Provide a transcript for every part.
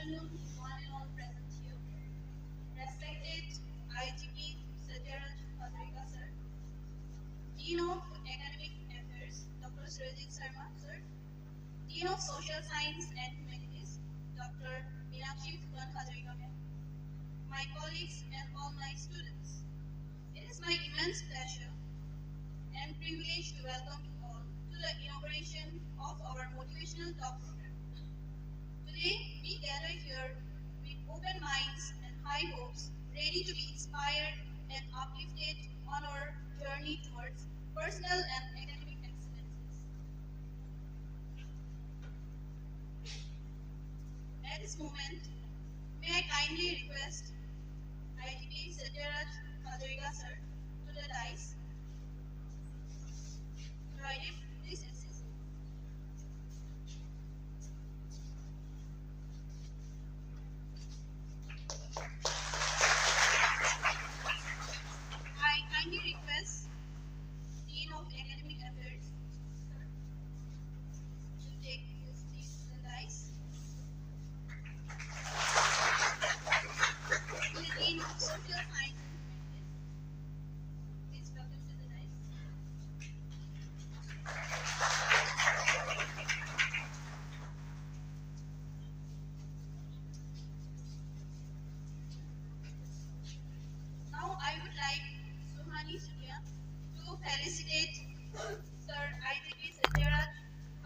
afternoon, one and all present here. Respected IGP Satyaraj Hazarika sir, Dean of Academic Affairs Dr. Surajit Sarma sir, Dean of Social Science and Humanities Dr. Minakshi Phookan Hazarika ma'am, my colleagues and all my students. It is my immense pleasure and privilege to welcome you all to the inauguration of our motivational talk program. Today, we gather here with open minds and high hopes, ready to be inspired and uplifted on our journey towards personal and academic excellences. At this moment, may I kindly request IGP Satyaraj Hazarika sir to the dais. Rajesh, please assist. I kindly request Dean of Academic Affairs sir, to take his seat to the dais. The Dean of Social Science and Humanities, please welcome to the dais. Now I would like to felicitate Sir IGP Satyaraj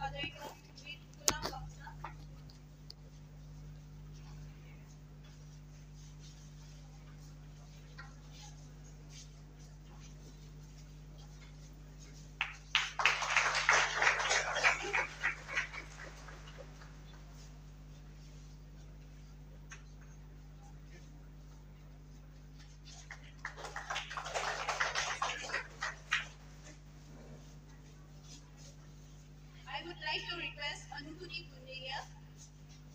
Hazarika with Gulam Kamsa. I would like to request Anupati Kundeya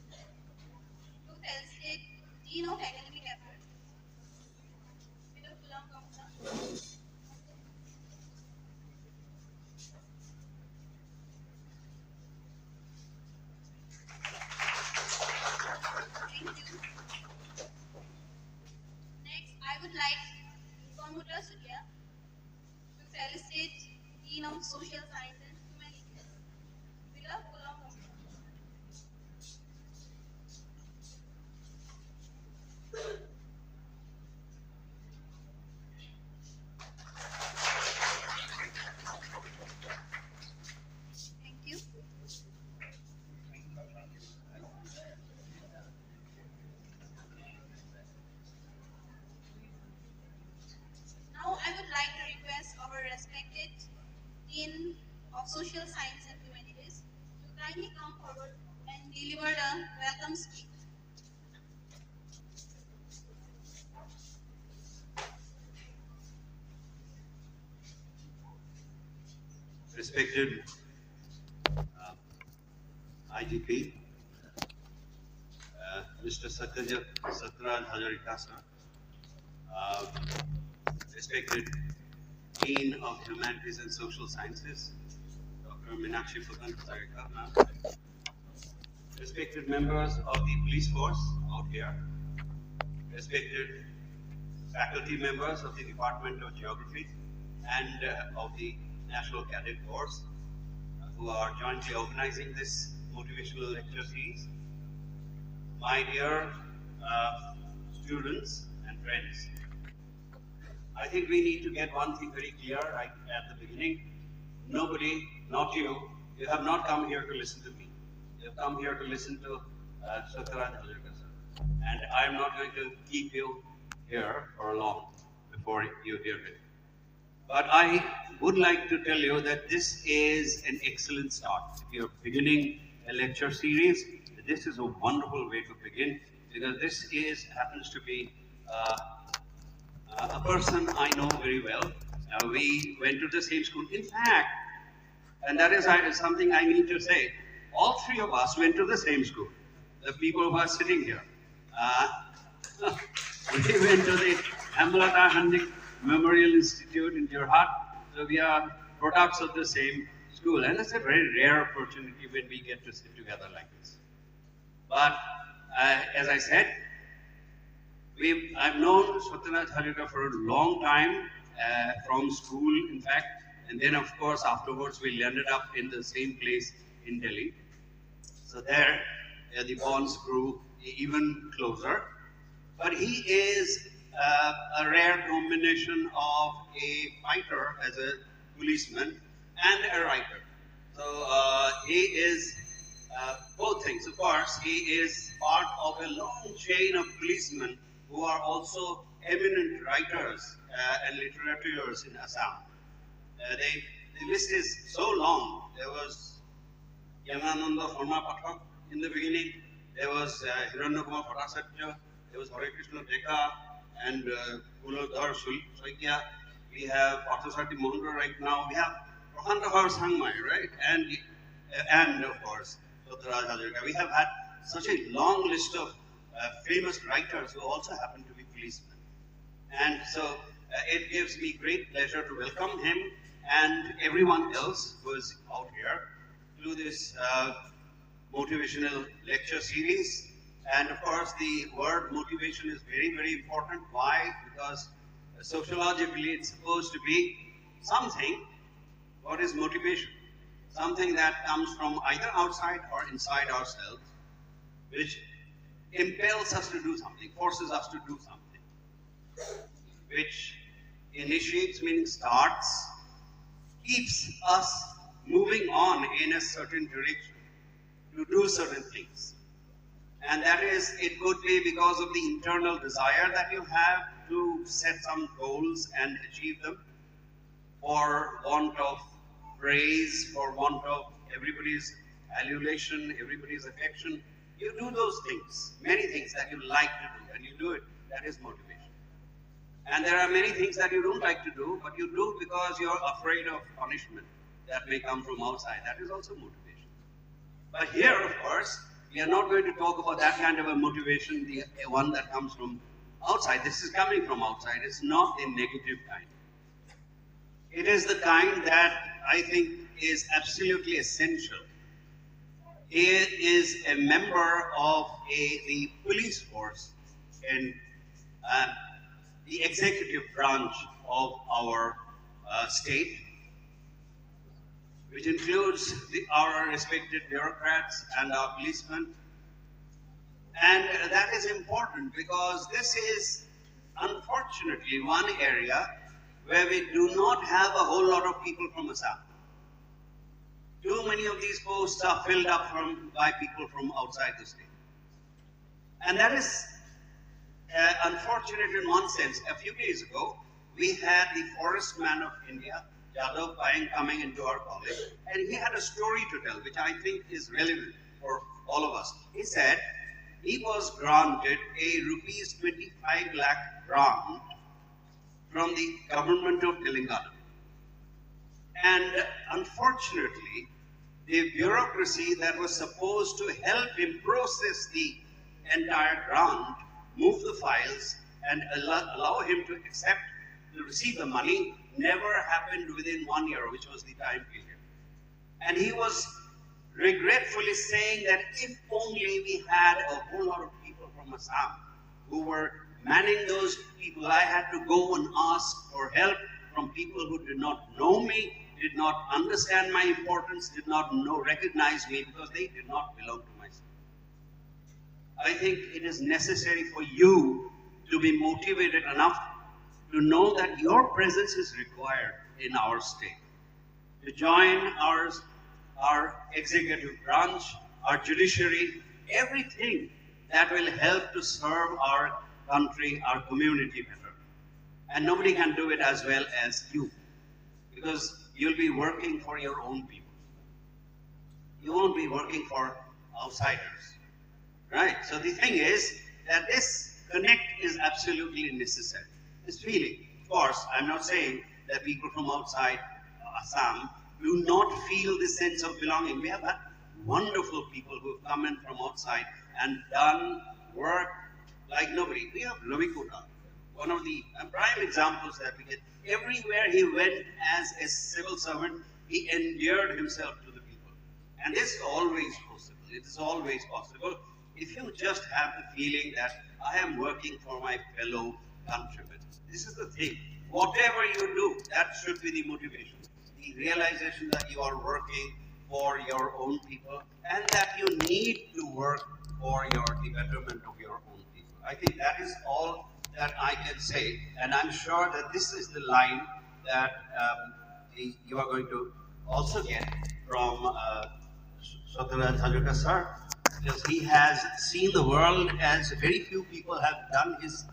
to felicitate Dean of Academic Affairs with a Gulam Kamsa. Thank you. Next, I would like Informuta Surya to felicitate Dean of Social Science and Humanities with a Gulam Kamsa. Thank you. Now I would like to request our respected Dean of Social Science and Humanities to kindly come forward and deliver the welcome speech. Respected IGP, Mr. Satyaraj Hazarika sir, respected Dean of Humanities and Social Sciences, Dr. Minakshi Phookan Hazarika ma'am, respected members of the police force out here, respected faculty members of the Department of Geography and of the National Cadet Corps who are jointly organizing this motivational lecture series, my dear students and friends. I think we need to get one thing very clear right at the beginning. Nobody, not you, you have not come here to listen to me. You have come here to listen to Satyaraj Hazarika sir. And I am not going to keep you here for long before you hear it. But I would like to tell you that this is an excellent start. If you're beginning a lecture series, this is a wonderful way to begin, because this happens to be a person I know very well. We went to the same school. In fact, and that is something I need to say, all three of us went to the same school. The people who are sitting here. We went to the Hamlata Handik Memorial Institute in Jorhat. So we are products of the same school. And it's a very rare opportunity when we get to sit together like this. But as I said, I've known Satyaraj Hazarika for a long time, from school, in fact, and then, of course, afterwards we landed up in the same place in Delhi. So there, the bonds grew even closer. But he is a rare combination of a fighter as a policeman and a writer. So he is both things. Of course, he is part of a long chain of policemen who are also eminent writers and literateurs in Assam. The list is so long. There was Yamananda Sharma Pathak in the beginning. There was Hiranyakumar Bhattacharya. There was Hare Krishna Deka and Kulodhar Soikia. We have Parthasarthi Mohanda right now. We have Prahantahar Sangmai, right? And of course, Satyaraj Hazarika. We have had such a long list of famous writers who also happen to be policemen. And so it gives me great pleasure to welcome him and everyone else who is out here to this motivational lecture series. And of course, the word motivation is very, very important. Why? Because sociologically, it's supposed to be something. What is motivation? Something that comes from either outside or inside ourselves, which impels us to do something, forces us to do something, which initiates, meaning starts, keeps us moving on in a certain direction to do certain things. And that is, it could be because of the internal desire that you have to set some goals and achieve them, for want of praise, for want of everybody's adulation, everybody's affection. You do those things, many things that you like to do, and you do it. That is motivation. And there are many things that you don't like to do, but you do because you're afraid of punishment that may come from outside. That is also motivation. But here, of course, we are not going to talk about that kind of a motivation, the one that comes from outside. This is coming from outside. It's not the negative kind. It is the kind that I think is absolutely essential. He is a member of the police force in the executive branch of our state, which includes our respected bureaucrats and our policemen. And that is important because this is, unfortunately, one area where we do not have a whole lot of people from Assam. Too many of these posts are filled up by people from outside the state. And that is unfortunate in one sense. A few days ago, we had the forest man of India, Jadhav Payeng, coming into our college, and he had a story to tell, which I think is relevant for all of us. He said he was granted a rupees 25 lakh grant from the government of Telangana. And unfortunately, the bureaucracy that was supposed to help him process the entire grant, move the files, and allow him to receive the money, never happened within 1 year, which was the time period. And he was regretfully saying that if only we had a whole lot of people from Assam who were manning those people, I had to go and ask for help from people who did not know me, did not understand my importance, did not recognize me because they did not belong to my state. I think it is necessary for you to be motivated enough to know that your presence is required in our state, to join our executive branch, our judiciary, everything that will help to serve our country, our community better. And nobody can do it as well as you, because you'll be working for your own people. You won't be working for outsiders, right? So the thing is that this connect is absolutely necessary. This feeling, of course, I'm not saying that people from outside Assam do not feel this sense of belonging. We have had wonderful people who have come in from outside and done work like nobody. We have Ravi Kota, one of the prime examples that we get. Everywhere he went as a civil servant, he endeared himself to the people. And this is always possible. It is always possible if you just have the feeling that I am working for my fellow countrymen, this is the thing. Whatever you do, that should be the motivation. The realization that you are working for your own people and that you need to work for the betterment of your own people. I think that is all that I can say, and I'm sure that this is the line that you are going to also get from Satyaraj Hazarika sir, because he has seen the world as very few people have done. He's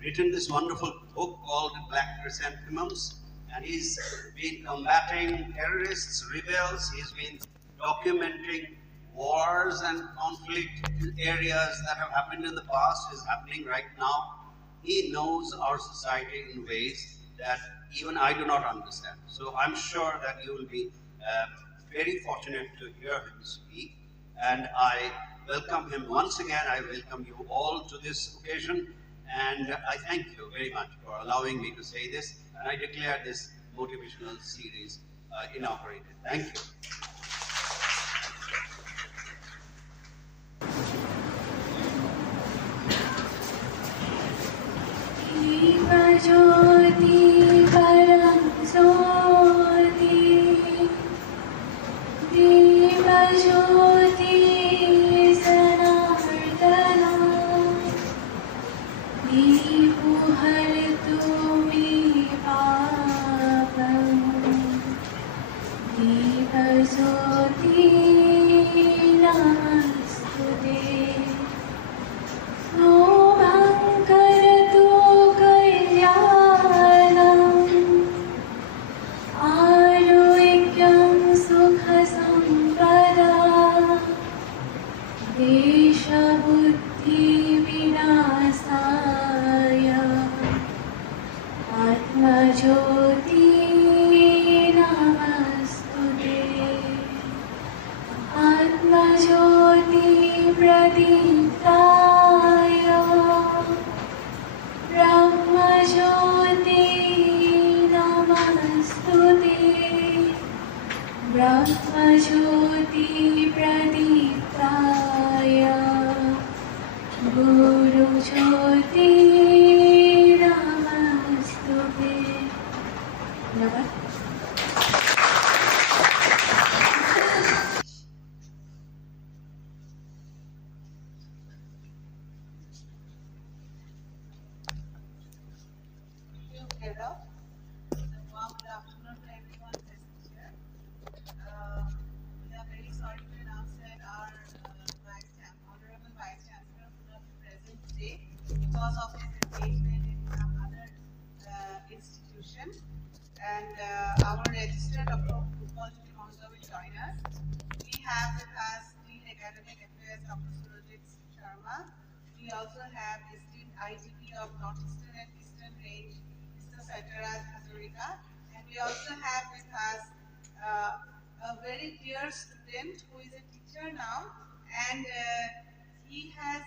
written this wonderful book called Black Chrysanthemums, and he's been combating terrorists, rebels. He's been documenting wars and conflict areas that have happened in the past, is happening right now. He knows our society in ways that even I do not understand. So I'm sure that you will be very fortunate to hear him speak, and I welcome him once again. I welcome you all to this occasion, and I thank you very much for allowing me to say this, and I declare this motivational series inaugurated. Thank you. Because of his engagement in some other institution, and our registered Dr. Surajit Sarma will join us. We have with us Dean Academic Affairs Dr. Surajit Sarma. We also have esteemed IGP of Northeastern and Eastern Range, Mr. Satyaraj Hazarika, and we also have with us a very dear student who is a teacher now, and he has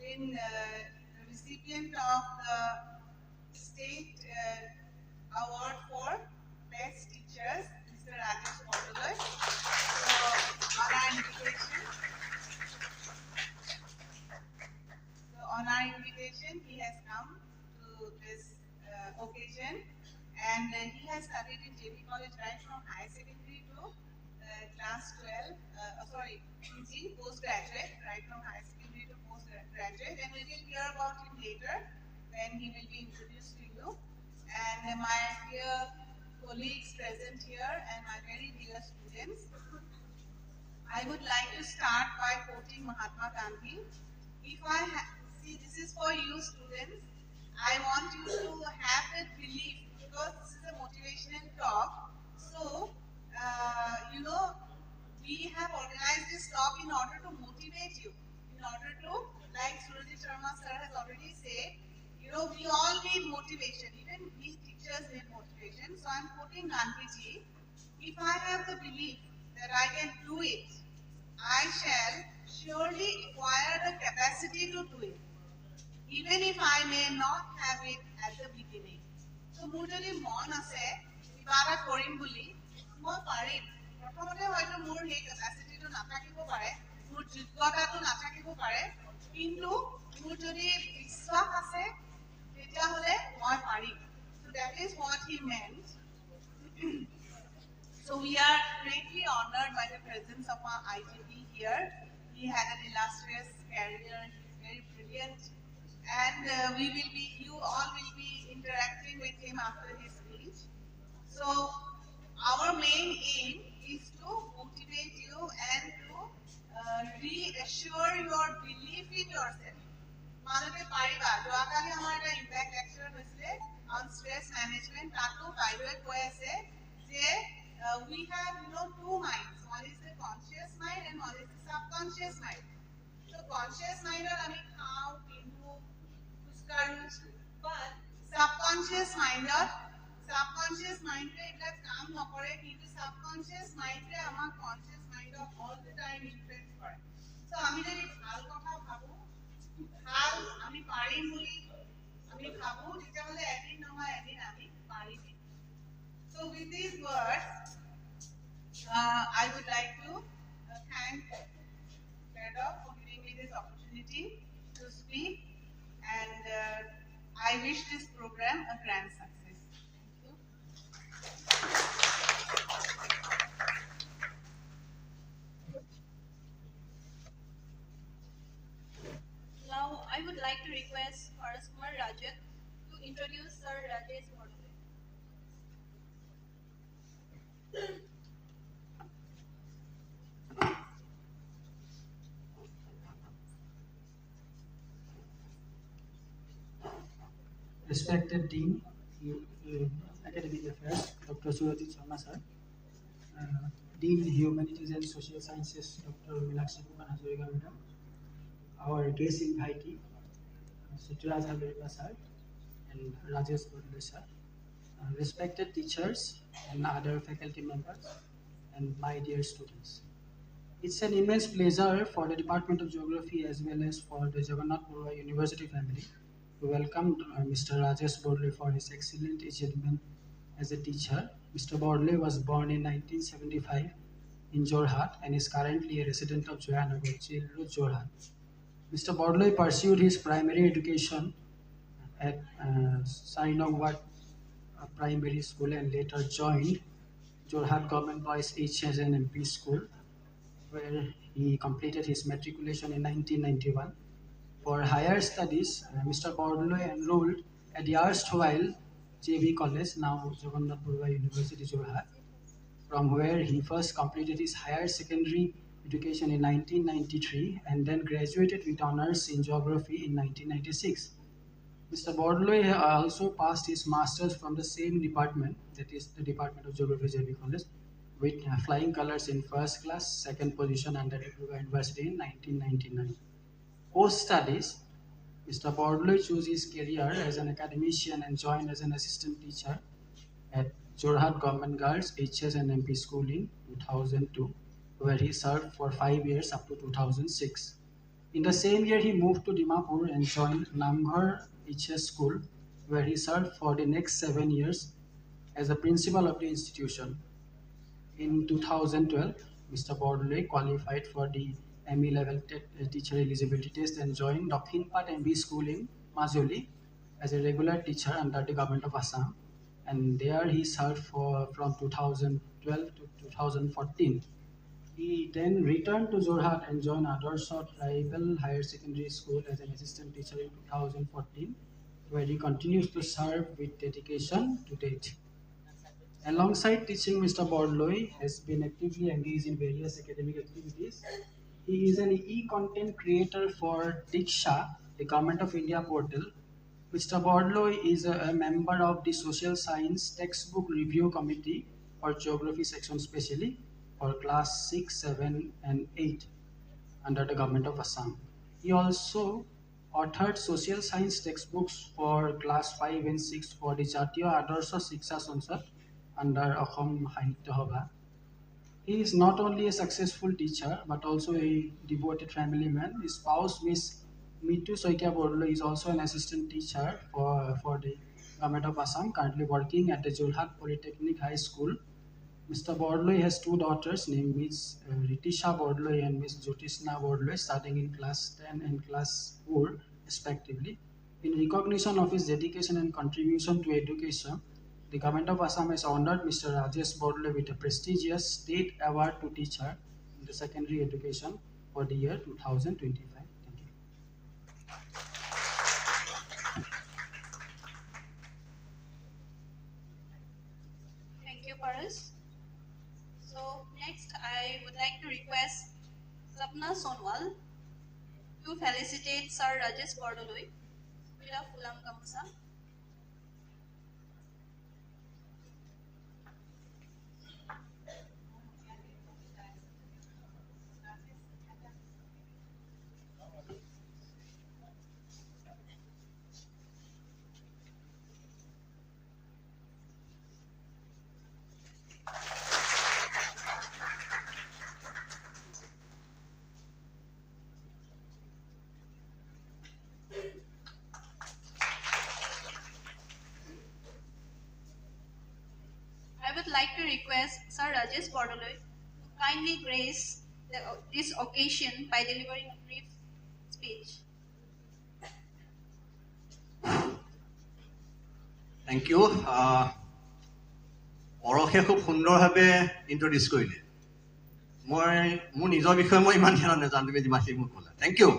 been the recipient of the state award for best teachers, Mr. Rajesh Bordoloi. So on our invitation, he has come to this occasion, and he has studied in JP College right from high secondary to class 12, PG, postgraduate, right from high secondary to postgraduate, and we will hear about him later when he will be introduced to you. And my dear colleagues present here and my very dear students, I would like to start by quoting Mahatma Gandhi. If I see, this is for you students, I want you to have that belief, because this is a motivational talk. So, we have organized this talk in order to motivate you, in order to, like Surajit Sarma sir has already said, we all need motivation, even we teachers need motivation. So I'm quoting Gandhiji, if I have the belief that I can do it, I shall surely acquire the capacity to do it, even if I may not have it at the beginning. So মোৰ যদি মন আছে কিবা এটা কৰিম বুলি মই পাৰিম প্ৰথমতে হয়তো মোৰ সেই কেপাসিটিটো নাথাকিব পাৰে মোৰ যোগ্যতাটো নাথাকিব পাৰে কিন্তু মোৰ যদি বিশ্বাস আছে তেতিয়াহ'লে মই পাৰিম. So that is what he meant. So we are greatly honored by the presence of our IGP here. He had an illustrious career. He's very brilliant, and you all will be interacting with him after his speech. So our main aim is to motivate you and to reassure your belief in yourself. Manute pariba joakali amar eta impact lecture hoisile on stress management tato pairoe koi ase je we have two minds. One is the conscious mind and one is the subconscious mind. So conscious mind or ami khao pindu kuskaru, but subconscious mind re eta kaam nokore kintu subconscious mind re amar conscious mind all the time influence kore. So ami jodi bhal kotha bhabu ভাল আমি পাৰিম বুলি আমি ভাবো তেতিয়াহ'লে এদিন নহয় এদিন আমি পাৰিম. So with these words, I would like to thank Klirdap for giving me this opportunity to speak, and I wish this program a grand success. Thank you. Now, I would like to request Paras Kumar Rajat to introduce Sir Rajesh Bordoloi. Respected Dean, Academic Affairs, Dr. Surajit Sarma sir, Dean Humanities and Social Sciences, Dr. Minakshi Phookan Hazarika madam, our guest invitee, Satyaraj Hazarika sir, and Rajesh Bordoloi sir, respected teachers and other faculty members, and my dear students. It's an immense pleasure for the Department of Geography as well as for the Jagannath Purva University family to welcome Mr. Rajesh Bordoloi for his excellent achievement as a teacher. Mr. Bordoloi was born in 1975 in Jorhat and is currently a resident of Johannagar, Jorhat. Mr. Bordoloi pursued his primary education at Sarinogwat Primary School and later joined Jorhat Government Boys HS and MP School, where he completed his matriculation in 1991. For higher studies, Mr. Bordoloi enrolled at the erstwhile JB College, now Jagannath Purva University, Jorhat, from where he first completed his higher secondary education in 1993 and then graduated with honors in geography in 1996. Mr. Bordoloi also passed his masters from the same department, that is the Department of Geography, JB College, with flying colors in first class, second position under Purva University in 1999. Post-studies, Mr. Bordoloi chose his career as an academician and joined as an assistant teacher at Jorhat Government Girls HS and MP School in 2002, where he served for 5 years up to 2006. In the same year, he moved to Dimapur and joined Namghar HS School, where he served for the next 7 years as the principal of the institution. In 2012, Mr. Bordoloi qualified for the ME level teacher eligibility test and joined Dokhinpat MB School in Majuli as a regular teacher under the government of Assam, and there he served from 2012 to 2014. He then returned to Jorhat and joined Adarsa Tribal Higher Secondary School as an assistant teacher in 2014, where he continues to serve with dedication to date. Alongside teaching, Mr. Bordoloi has been actively engaged in various academic activities. He is an e-content creator for Diksha, the Government of India portal. Mr. Bordoloi is a member of the Social Science Textbook Review Committee for Geography section specially for class 6, 7 and 8 under the Government of Assam. He also authored social science textbooks for class 5 and 6 for the Jatiya Adarsa Shiksha Sansad under Assam Sahitya Sabha. He is not only a successful teacher but also a devoted family man. His spouse, Miss Mitu Soikia Bordoloi, is also an assistant teacher for the Government of Assam, currently working at the Jorhat Polytechnic High School Mr. Bordoloi has two daughters named Ms. Ritisha Bordoloi and Ms. Jyotishna Bordoloi, studying in class 10 and class 4 respectively. In recognition of his dedication and contribution to education, the government of Assam has honored Mr. Rajesh Bordoloi with a prestigious state award to teacher in the secondary education for the year 2025. Thank you. Thank you, Paras. So next, I would like to request Sapna Sonwal to felicitate Sir Rajesh Bordoloi with a Fulam Gamusa. I would like to request Sir Rajesh Bordoloi to kindly grace this occasion by delivering a brief speech. Thank you. Orokhe khub sundor bhabe introduce korile. Moi মোৰ নিজৰ বিষয়ে মই ইমান ধ্যান নাজানো তুমি যিমানখিনি মোক ক'লা থেংক ইউ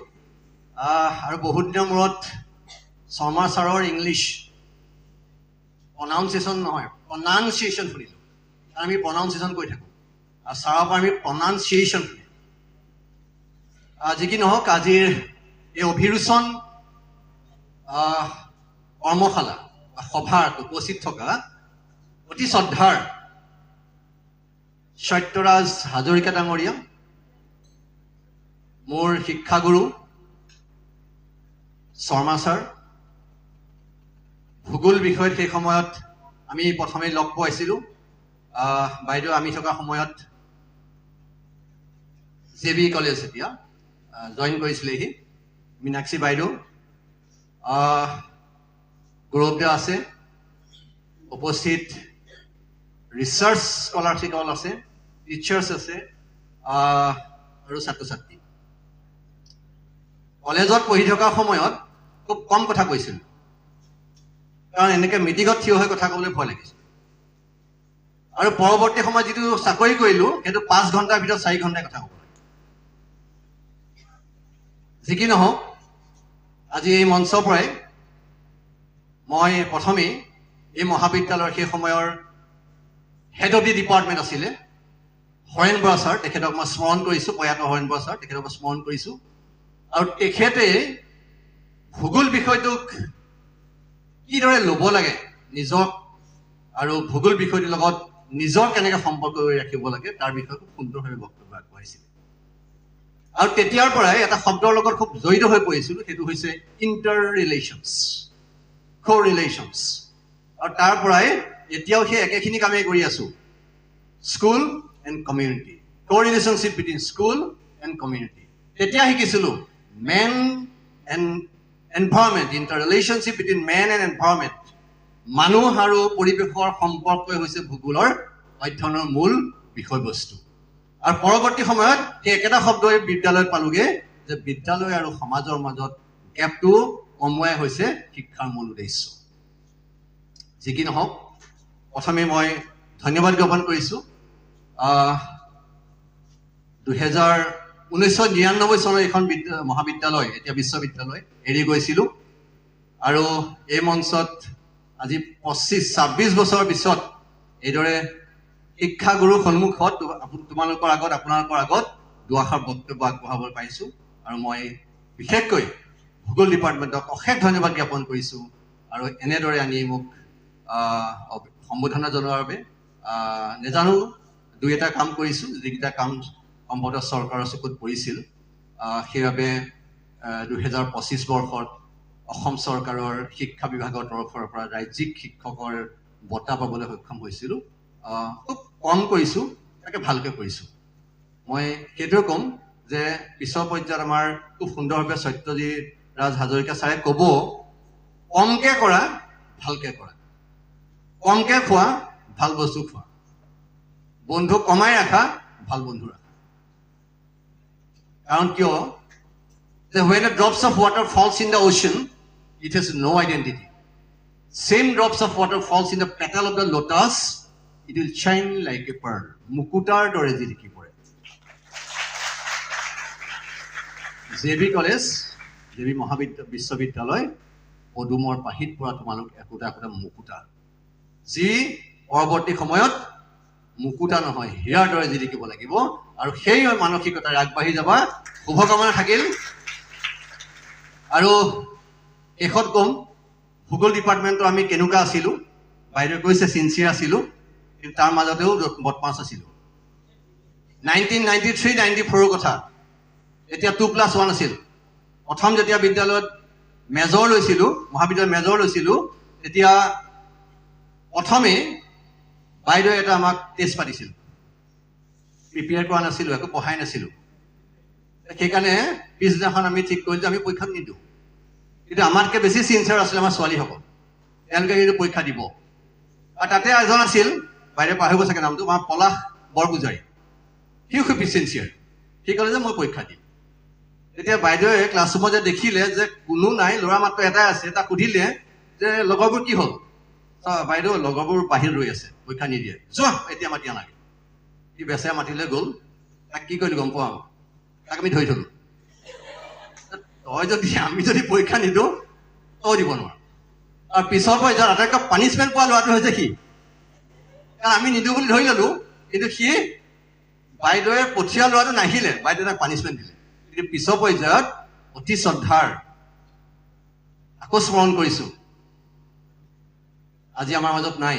আৰু বহুত দিনৰ মূৰত শৰ্মা ছাৰৰ ইংলিছ প্ৰনাউন্সিয়েশ্যন নহয় প্ৰনাউন্সিয়েশ্যন শুনিলোঁ আমি প্ৰনাউন্সিয়েশ্যন কৈ থাকোঁ আৰু ছাৰৰ পৰা আমি প্ৰনাউন্সিয়েশ্যন শুনিলোঁ যি কি নহওক আজিৰ এই অভিৰোচন কৰ্মশালা বা সভাত উপস্থিত থকা অতি শ্ৰদ্ধাৰ Satyaraj Hazarika ডাঙৰীয়া মোৰ শিক্ষাগুৰু শৰ্মা ছাৰ ভূগোল বিষয়ত সেই সময়ত আমি প্ৰথমে লগ পাইছিলোঁ বাইদেউ আমি থকা সময়ত জেবি কলেজ এতিয়া জইন কৰিছিলেহি মীনাক্ষী বাইদেউ গৌৰৱদা আছে উপস্থিত ৰিচাৰ্চ স্কলাৰশিপল আছে টিচাৰ্ছ আছে আৰু ছাত্ৰ ছাত্ৰী কলেজত পঢ়ি থকা সময়ত খুব কম কথা কৈছিলোঁ কাৰণ এনেকৈ মিটিঙত থিয় হৈ কথা ক'বলৈ ভয় লাগিছিল আৰু পৰৱৰ্তী সময়ত যিটো চাকৰি কৰিলোঁ সেইটো 5 ঘণ্টাৰ ভিতৰত 4 ঘণ্টাই কথা ক'ব লাগে যি কি নহওক আজি এই মঞ্চৰ পৰাই মই প্ৰথমেই এই মহাবিদ্যালয়ৰ সেই সময়ৰ হেড অফ দি ডিপাৰ্টমেণ্ট আছিলে হৰেণ বৰা ছাৰ তেখেতক মই স্মৰণ কৰিছোঁ প্ৰয়াত হৰেণ বৰা ছাৰ তেখেতক মই স্মৰণ কৰিছোঁ আৰু তেখেতে ভূগোল বিষয়টোক কিদৰে ল'ব লাগে নিজক আৰু ভূগোল বিষয়টোৰ লগত নিজৰ কেনেকৈ সম্পৰ্ক কৰি ৰাখিব লাগে তাৰ বিষয়ে খুব সুন্দৰভাৱে বক্তব্য আগবঢ়াইছিলে আৰু তেতিয়াৰ পৰাই এটা শব্দৰ লগত খুব জড়িত হৈ পৰিছিলোঁ সেইটো হৈছে ইণ্টাৰ ৰিলেশ্যনছ কো ৰিলেশ্যনছ আৰু তাৰ পৰাই এতিয়াও সেই একেখিনি কামেই কৰি আছোঁ স্কুল এণ্ড কমিউনিটি কো relationship between school and community তেতিয়া শিকিছিলোঁ man and environment interrelationship between man and environment মানুহ আৰু পৰিৱেশৰ সম্পৰ্কই হৈছে ভূগোলৰ অধ্যয়নৰ মূল বিষয়বস্তু আৰু পৰৱৰ্তী সময়ত সেই একেটা শব্দই বিদ্যালয়ত পালোগৈ যে বিদ্যালয় আৰু সমাজৰ মাজত গেপটো কমোৱাই হৈছে শিক্ষাৰ মূল উদ্দেশ্য যি কি নহওক প্ৰথমে মই ধন্যবাদ জ্ঞাপন কৰিছোঁ 1999 চনৰ এখন মহাবিদ্যালয় এতিয়া বিশ্ববিদ্যালয় এৰি গৈছিলোঁ আৰু এই মঞ্চত আজি 25-26 বছৰৰ পিছত এইদৰে শিক্ষাগুৰুৰ সন্মুখত তোমালোকৰ আগত আপোনালোকৰ আগত দুআষাৰ বক্তব্য আগবঢ়াব পাৰিছোঁ আৰু মই বিশেষকৈ ভূগোল ডিপাৰ্টমেণ্টক অশেষ ধন্যবাদ জ্ঞাপন কৰিছোঁ আৰু এনেদৰে আনি মোক সম্বোধনা জনোৱাৰ বাবে নেজানো দুই এটা কাম কৰিছোঁ যিকেইটা কাম সম্ভৱতঃ চৰকাৰৰ চকুত পৰিছিল সেইবাবে 2025 বৰ্ষত অসম চৰকাৰৰ শিক্ষা বিভাগৰ তৰফৰ পৰা ৰাজ্যিক শিক্ষকৰ বঁটা পাবলৈ সক্ষম হৈছিলোঁ খুব কম কৰিছোঁ তাকে ভালকৈ কৰিছোঁ মই সেইটোৱে ক'ম যে পিছৰ পৰ্যায়ত আমাৰ খুব সুন্দৰভাৱে সত্যজিৎ হাজৰিকা ছাৰে ক'ব কমকৈ কৰা ভালকৈ কৰা কমকৈ খোৱা ভাল বস্তু খোৱা বন্ধু কমাই ৰাখা, ভাল বন্ধু ৰাখা। কাৰণ কিয় যে when a drops of water falls in the ocean, it has no identity. Same drops of water falls in the petal of the lotus, it will shine like a pearl. মুকুতাৰ দৰে জিলিকি পৰে। জেবি কলেজ, জেবি বিশ্ববিদ্যালয়, পদুমৰ পাহিত পৰা তোমালোক একোটা একোটা মুকুতা, যি পৰৱৰ্তী সময়ত মুকুতা নহয় হীৰাৰ দৰে জিলিকিব লাগিব। আৰু সেই মানসিকতাৰে আগবাঢ়ি যাবা। শুভকামনা থাকিল। আৰু শেষত ক'ম, ভূগোল ডিপাৰ্টমেণ্টৰ আমি কেনেকুৱা আছিলোঁ। বাইদেৱে কৈছে চিনচিয়াৰ আছিলোঁ, কিন্তু তাৰ মাজতেও বদমাছ আছিলোঁ। 1993-94 কথা, এতিয়া 2+1 আছিল। প্ৰথম যেতিয়া বিদ্যালয়ত মেজৰ লৈছিলোঁ, মহাবিদ্যালয়ত মেজৰ লৈছিলোঁ, তেতিয়া প্ৰথমে বাইদেৱে এটা আমাক টেষ্ট পাতিছিল। প্ৰিপেয়াৰ কৰা নাছিলোঁ, একো পঢ়াই নাছিলোঁ। সেইকাৰণে পিছদিনাখন আমি ঠিক কৰিলোঁ যে আমি পৰীক্ষাত নিদিওঁ। কিন্তু আমাতকৈ বেছি চিনচিয়াৰ আছিলে আমাৰ ছোৱালীসকল, তেওঁলোকে কিন্তু পৰীক্ষা দিব। আৰু তাতে এজন আছিল, বাইদেৱে পাহৰিব চাগে নামটো, আমাৰ পলাশ বৰপূজাৰী, সি খুব চিনচিয়াৰ। সি ক'লে যে মই পৰীক্ষা দিম। তেতিয়া বাইদেৱে ক্লাছৰুমত যে দেখিলে যে কোনো নাই, ল'ৰা মাত্ৰ এটাই আছে, তাক সুধিলে যে লগৰবোৰ কি হ'ল। বাইদেউ লগৰবোৰ বাহিৰত ৰৈ আছে, পৰীক্ষা নিদিয়ে, যোৱা এতিয়া মাতি আনাগে। সি বেচেৰা মাতিলে গ'ল। তাক কি কৰিলোঁ গম পোৱা, তাক আমি ধৰি থলোঁ। আমি যদি পৰীক্ষা নিদিওঁ তই দিব নোৱাৰ। আৰু পিছৰ পৰ্যায়ত আটাইতকৈ পানিছমেণ্ট পোৱা ল'ৰাটো হৈছে সি। কাৰণ আমি নিদিওঁ বুলি ধৰি ল'লোঁ, কিন্তু সি বাইদেৱে পঠিওৱা ল'ৰাটো নাহিলে, বাইদেৱে তাক পানিছমেণ্ট দিলে। কিন্তু পিছৰ পৰ্যায়ত অতি শ্ৰদ্ধাৰ আকৌ স্মৰণ কৰিছোঁ, আজি আমাৰ মাজত নাই,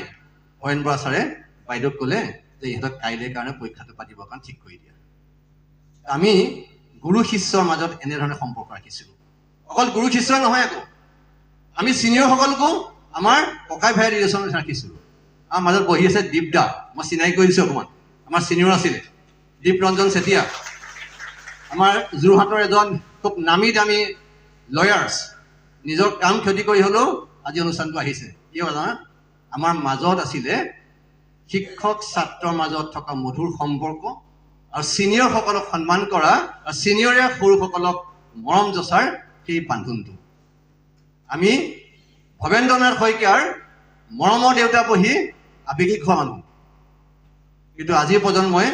হৰেণ বৰা ছাৰে বাইদেউক ক'লে যে ইহঁতক কাইলৈ কাৰণে পৰীক্ষাটো পাতিবৰ কাৰণে ঠিক কৰি দিয়া। আমি গুৰু শিষ্যৰ মাজত এনেধৰণে সম্পৰ্ক ৰাখিছিলোঁ। অকল গুৰু শিষ্যই নহয়, আকৌ আমি ছিনিয়ৰসকলকো আমাৰ ককাই ভাই ৰিলেশ্যনত ৰাখিছিলোঁ। আমাৰ মাজত বহি আছে দীপদা, মই চিনাকি কৰি দিছোঁ অকণমান, আমাৰ ছিনিয়ৰ আছিলে দীপ ৰঞ্জন চেতিয়া, আমাৰ যোৰহাটৰ এজন খুব নামী দামী লয়াৰ্ছ, নিজৰ কাম ক্ষতি কৰি হ'লেও আজি অনুষ্ঠানটো আহিছে। কি হ'ল জানা, আমাৰ মাজত আছিলে শিক্ষক ছাত্ৰৰ মাজত থকা মধুৰ সম্পৰ্ক আৰু ছিনিয়ৰসকলক সন্মান কৰা আৰু ছিনিয়ৰে সৰুসকলক মৰম জচাৰ সেই বান্ধোনটো। আমি ভৱেন্দ্ৰনাথ শইকীয়াৰ মৰমৰ দেউতা পঢ়ি আৱেগিক হোৱা মানুহ, কিন্তু আজিৰ প্ৰজন্মই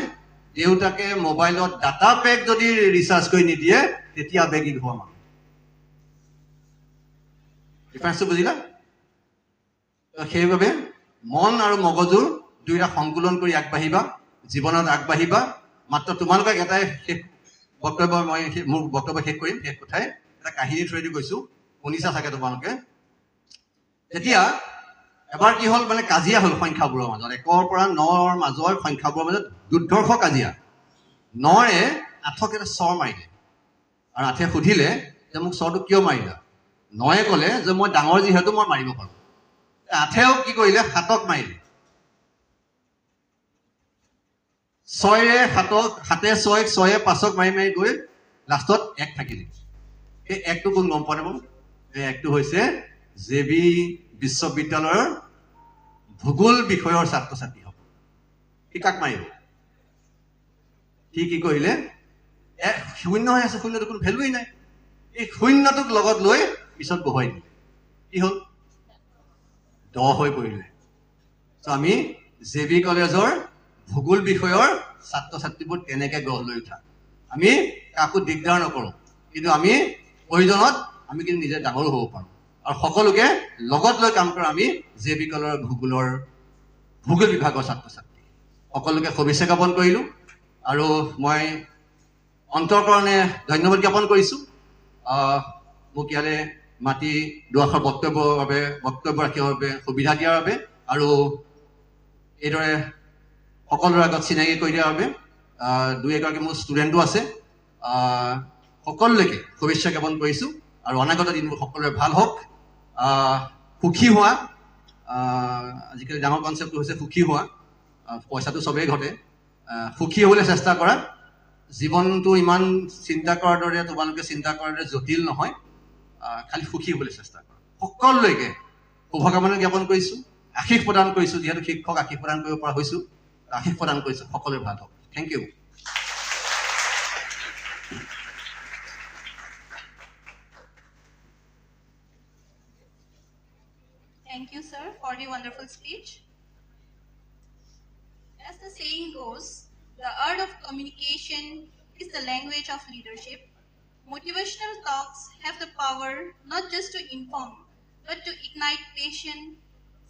দেউতাকে মোবাইলত ডাটা পেক যদি ৰিচাৰ্জ কৰি নিদিয়ে তেতিয়া আৱেগিক হোৱা মানুহ। ডিফাৰেন্সটো বুজিলা? সেইবাবে মন আৰু মগজুৰ দুয়োটা সংকুলন কৰি আগবাঢ়িবা, জীৱনত আগবাঢ়িবা। মাত্ৰ তোমালোকক এটাই শেষ বক্তব্য, মই মোৰ বক্তব্য শেষ কৰিম। শেষ কথাই এটা কাহিনী থ্ৰুৱেদি কৈছোঁ, শুনিছা চাগে তোমালোকে। তেতিয়া এবাৰ কি হ'ল, মানে কাজিয়া হ'ল সংখ্যাবোৰৰ মাজত, 1ৰ পৰা 9ৰ মাজৰ সংখ্যাবোৰৰ মাজত দুৰ্ধৰ্ষ কাজিয়া। 9ৰে 8ক এটা চৰ মাৰিলে আৰু 8এ সুধিলে যে মোক চৰটো কিয় মাৰিলা। 9য়ে ক'লে যে মই ডাঙৰ যিহেতু মই মাৰিব পাৰোঁ। 8এও কি কৰিলে, 7ক মাৰিলে। 6ৰে 7ক, 7এ 6ক, 6য়ে 5ক মাৰি মাৰি গৈ লাষ্টত 1 থাকিলে। সেই 1টো কোন গম পোৱা নাপাব? এই 1টো হৈছে জেবি বিশ্ববিদ্যালয়ৰ ভূগোল বিষয়ৰ ছাত্ৰ ছাত্ৰীসকল। সি কাক মাৰিব? সি কি কৰিলে, 0 হৈ আছে, 0টো কোনো ভেলুৱেই নাই, এই 0টোক লগত লৈ পিছত বহুৱাই দিলে। কি হ'ল, 10 হৈ পৰিলে। আমি জেবি কলেজৰ ভূগোল বিষয়ৰ ছাত্ৰ ছাত্ৰীবোৰ তেনেকৈ গঢ় লৈ উঠা। আমি কাকো দিগদাৰ নকৰোঁ, কিন্তু আমি প্ৰয়োজনত আমি কিন্তু নিজে ডাঙৰো হ'ব পাৰোঁ। আৰু সকলোকে লগত লৈ কাম কৰা আমি জেবি কলেজৰ ভূগোল বিভাগৰ ছাত্ৰ ছাত্ৰী সকলোকে শুভেচ্ছা জ্ঞাপন কৰিলোঁ। আৰু মই অন্তৰকৰণে ধন্যবাদ জ্ঞাপন কৰিছোঁ মোক ইয়ালৈ মাতি দুআষাৰ বক্তব্য ৰাখিবৰ বাবে সুবিধা দিয়াৰ বাবে, আৰু এইদৰে সকলোৰে আগত চিনাকি কৰি দিয়াৰ বাবে। 2-এগৰাকী মোৰ ষ্টুডেণ্টো আছে, সকলোলৈকে শুভেচ্ছা জ্ঞাপন কৰিছোঁ। আৰু অনাগত দিনবোৰ সকলোৰে ভাল হওক, সুখী হোৱা। আজিকালি ডাঙৰ কনচেপ্টটো হৈছে সুখী হোৱা। পইচাটো চবেই ঘটে, সুখী হ'বলৈ চেষ্টা কৰা। জীৱনটো ইমান চিন্তা কৰাৰ দৰে, তোমালোকে চিন্তা কৰাৰ দৰে জটিল নহয়, খালি সুখী হ'বলৈ চেষ্টা কৰা। সকলোলৈকে শুভকামনা জ্ঞাপন কৰিছোঁ, আশীষ প্ৰদান কৰিছোঁ। যিহেতু শিক্ষক আশীষ প্ৰদান কৰিব পৰা হৈছোঁ, আশীষ প্ৰদান কৰিছোঁ সকলোৰে ভাল হওক thank you Thank you, sir, for the wonderful speech. As the saying goes, the art of communication is the language of leadership. Motivational talks have the power not just to inform, but to ignite passion,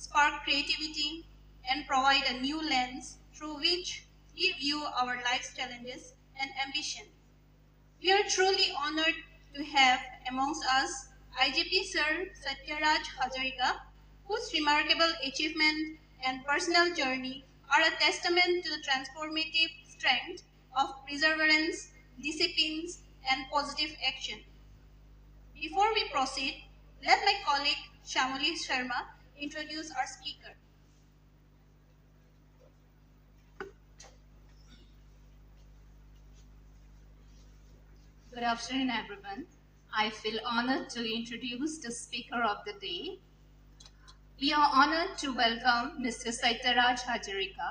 spark creativity, and provide a new lens through which we view our life's challenges and ambition. We are truly honored to have amongst us IGP Sir Satyaraj Hazarika, whose remarkable achievement and personal journey are a testament to the transformative strength of perseverance, discipline, and positive action. Before we proceed, let my colleague Shamali Sharma introduce our speaker. Good afternoon, everyone. I feel honored to introduce the speaker of the day. We are honored to welcome Mr. Satyaraj Hazarika,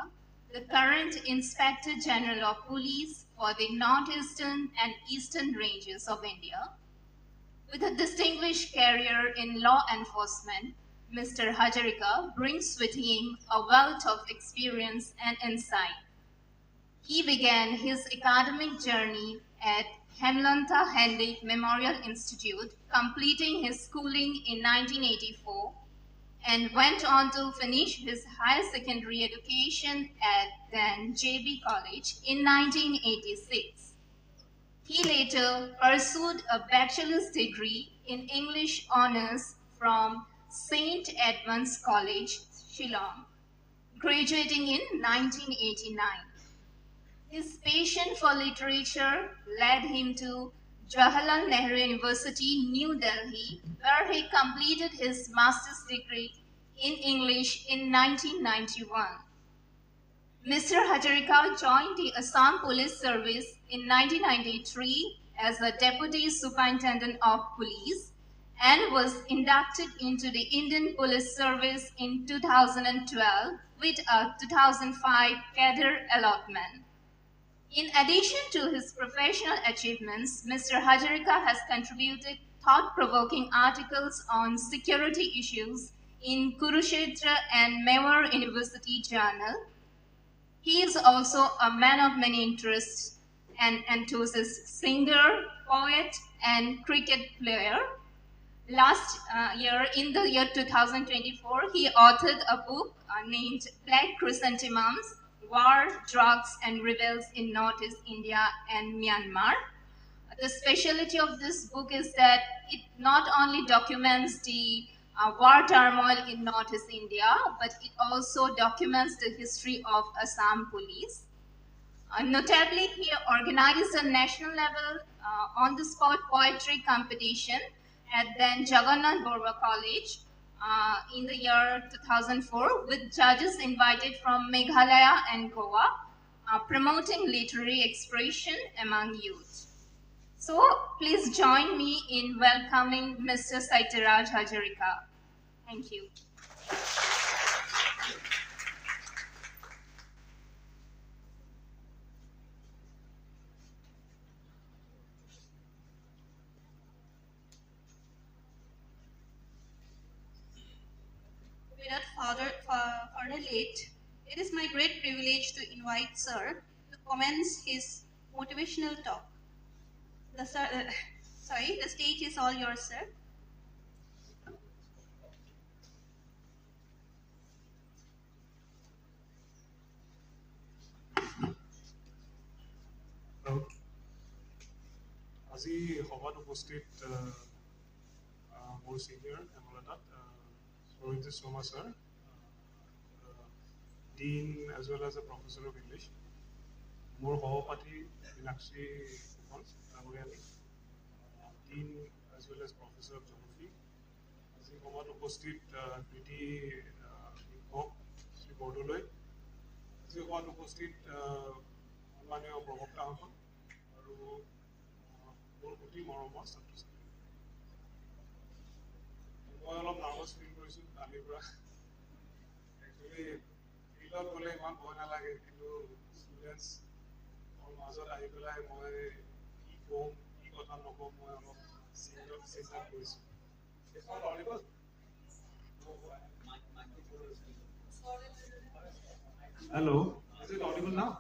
the current Inspector General of Police for the Northeastern and Eastern Ranges of India. With a distinguished career in law enforcement, Mr. Hazarika brings with him a wealth of experience and insight. He began his academic journey at Hemlanta Hendik Memorial Institute, completing his schooling in 1984, and went on to finish his higher secondary education at then JB College in 1986. He later pursued a bachelor's degree in English honors from St. Edmund's College, Shillong, graduating in 1989. His passion for literature led him to Jawaharlal Nehru University, New Delhi, where he completed his master's degree in English in 1991. Mr. Hazarika joined the Assam Police Service in 1993 as a Deputy Superintendent of Police and was inducted into the Indian Police Service in 2012 with a 2005 cadre allotment. In addition to his professional achievements, Mr. Hazarika has contributed thought-provoking articles on security issues in Kurukshetra and Mewar University Journal. He is also a man of many interests and enthusiast singer, poet, and cricket player. Last year, in the year 2024, he authored a book named Black Chrysanthemums, War, Drugs, and Rebels in Northeast India and Myanmar. The specialty of this book is that it not only documents the war turmoil in Northeast India, but it also documents the history of Assam Police. Notably, he organized a national level on-the-spot poetry competition at then Jagannath Borwa College in the year 2004 with judges invited from Meghalaya and Goa, promoting literary expression among youth. So please join me in welcoming Mr. Satyaraj Hazarika. Thank you. Without further late, it is my great privilege to invite Sir to commence his motivational talk. The stage is all yours, sir. আজি সভাত উপস্থিত মোৰ senior MLA Surajit Sarma sir, Dean as well as a Professor of English, মোৰ সহপাঠী Minakshi Phookan Hazarika, Dean as well as Professor of Geography. আজি সভাত উপস্থিত Kriti Shikshak, Rajesh Bordoloi, আজি সভাত উপস্থিত মাননীয় প্ৰবক্তাসকল আৰু মোৰ অতি মৰমৰ ছাত্ৰ ছাত্ৰী। মই অলপ নাৰ্ভাছ ফিল কৰিছোঁ কালিৰ পৰা। একচুৱেলি এই ফিল্ডত গ'লে ইমান ভয় নালাগে, কিন্তু ষ্টুডেণ্টছ মাজত আহি পেলাই মই কি ক'ম কি কথা নক'ম মই অলপ চিন্তা কৰিছোঁ। Hello, is it audible now?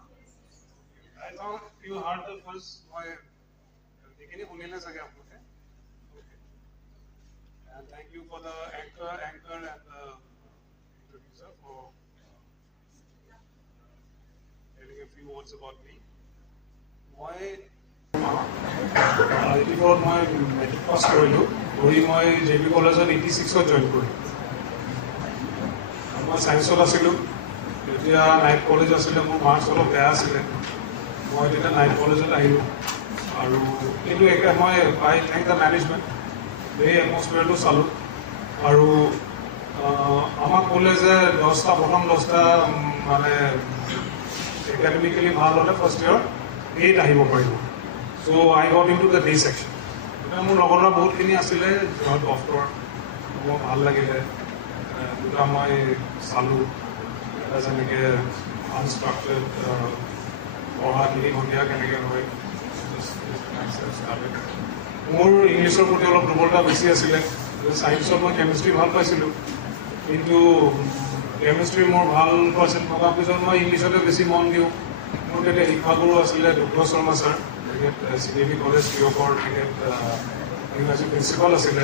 I thought you heard the first voice. Dekhiye sunile sage apne. Okay. And thank you for the anchor and the introducer for telling a few words about me. I before my metric pass korilu, moi JB college 86 join korilu. Moi science ot asilu. এতিয়া night college আছিলে, মোৰ marks অলপ বেয়া আছিলে, মই তেতিয়া night কলেজত আহিলোঁ। আৰু কিন্তু মই আই থেংক দ্য মেনেজমেণ্ট, সেই এটমছফিয়াৰটো চালোঁ। আৰু আমাক ক'লে যে প্ৰথম 10টা মানে একাডেমিকেলি ভাল হ'লে ফাৰ্ষ্ট ইয়েৰ 8 আহিব পাৰিব। So' I got into the day section. এতিয়া মোৰ লগৰ বহুতখিনি আছিলে, সিহঁত ডক্টৰ, মোৰ ভাল লাগিলে, দুটা মই চালোঁ। যেনেকৈ আনষ্ট্ৰাকচাৰ্ড পঢ়াখিনি সন্ধিয়া কেনেকৈ হয়। মোৰ ইংলিছৰ প্ৰতি অলপ দুৰ্বলতা বেছি আছিলে। ছায়েন্সত মই কেমিষ্ট্ৰি ভাল পাইছিলোঁ, কিন্তু কেমিষ্ট্ৰি মোৰ ভাল পাৰ্চেণ্ট থকাৰ পিছত মই ইংলিছতে বেছি মন দিওঁ। মোৰ তেতিয়া শিক্ষাগুৰু আছিলে ডক্টৰ শৰ্মা ছাৰ, তেখেত CDB কলেজ তিয়কৰ তেখেত ইংৰাজী প্ৰিন্সিপাল আছিলে।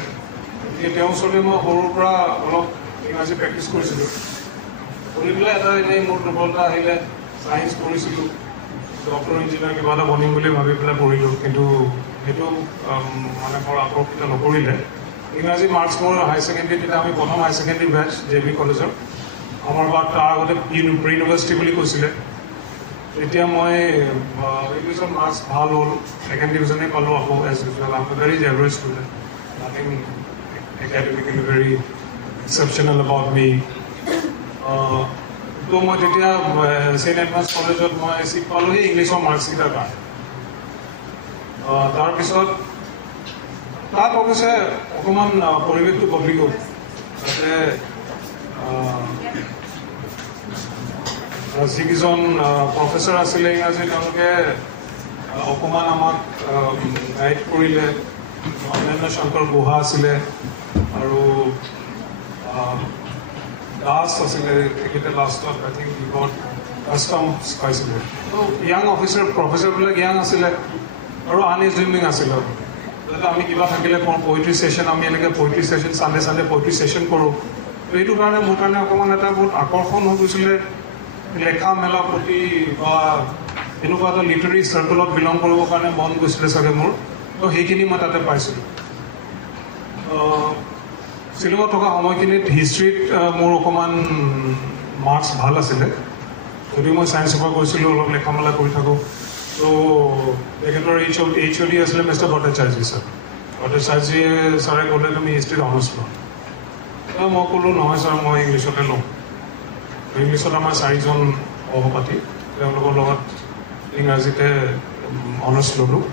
গতিকে তেওঁৰ ওচৰতে মই সৰুৰ পৰা অলপ ইংৰাজী প্ৰেক্টিছ কৰিছিলোঁ। কৰি পেলাই এটা এনেই মোৰ দুৰ্বলতা আহিলে, ছায়েন্স পঢ়িছিলোঁ, ডক্টৰ ইঞ্জিনিয়াৰ কিবা এটা বনিম বুলি ভাবি পেলাই পঢ়িলোঁ, কিন্তু সেইটো মানে বৰ আকৰ্ষিত নকৰিলে। ইংৰাজী মাৰ্কছ মোৰ হায়াৰ ছেকেণ্ডেৰী, তেতিয়া আমি প্ৰথম হায়াৰ ছেকেণ্ডেৰী বেটছ JB কলেজৰ, আমাৰ তাৰ আগতে প্ৰি ইউনিভাৰ্চিটি বুলি কৈছিলে। তেতিয়া মই ইংলিছত মাৰ্কছ ভাল হ'ল, ছেকেণ্ড ডিভিজনেই পালোঁ আকৌ as usual. I am very average student, nothing academically very exceptional about me. তো মই তেতিয়া ছেইণ্ট এডভান্স কলেজত মই চিট পালোঁ সেই ইংলিছৰ মাৰ্কছকেইটাৰ কাৰণে। তাৰপিছত তাত অৱশ্যে অকণমান পৰিৱেশটো বদলি গ'ল। তাতে যিকেইজন প্ৰফেচাৰ আছিলে ইংৰাজী, তেওঁলোকে অকণমান আমাক গাইড কৰিলে। অন্যান্য শংকৰ গুহা আছিলে আৰু দাস আছিলে, তেখেতে লাষ্টত আই থিংক গড কাষ্টমছ পাইছিলে। তো য়াং প্ৰফেচাৰবিলাক য়াং আছিলে আৰু আনএজিউমিং আছিলে। যাতে আমি কিবা থাকিলে কওঁ পইট্ৰি ছেশ্যন, আমি এনেকৈ poetry session Sunday poetry session কৰোঁ। তো এইটো কাৰণে মোৰ কাৰণে অকণমান এটা বহুত আকৰ্ষণ হৈ গৈছিলে লেখা মেলা প্ৰতি, বা এনেকুৱা এটা লিটাৰী চাৰ্কলত বিলং কৰিবৰ কাৰণে মন গৈছিলে চাগে মোৰ। তো সেইখিনি মই তাতে পাইছিলোঁ। শ্বিলঙত থকা সময়খিনিত হিষ্ট্ৰীত মোৰ অকণমান মাৰ্কছ ভাল আছিলে, যদিও মই ছায়েন্সৰ পৰা গৈছিলোঁ, অলপ লেখা মেলা কৰি থাকোঁ। তো তেখেতৰ HOD আছিলে মিষ্টাৰ ভট্টাচাৰ্যী ছাৰ। ভট্টাচাৰ্যীয়ে ছাৰে ক'লে তুমি হিষ্ট্ৰীত অনাৰ্ছ লোৱা। মই ক'লোঁ নহয় ছাৰ, মই ইংলিছতে লওঁ। ইংলিছত আমাৰ 4জন সহপাঠী, তেওঁলোকৰ লগত ইংৰাজীতে অনাৰ্ছ ল'লোঁ।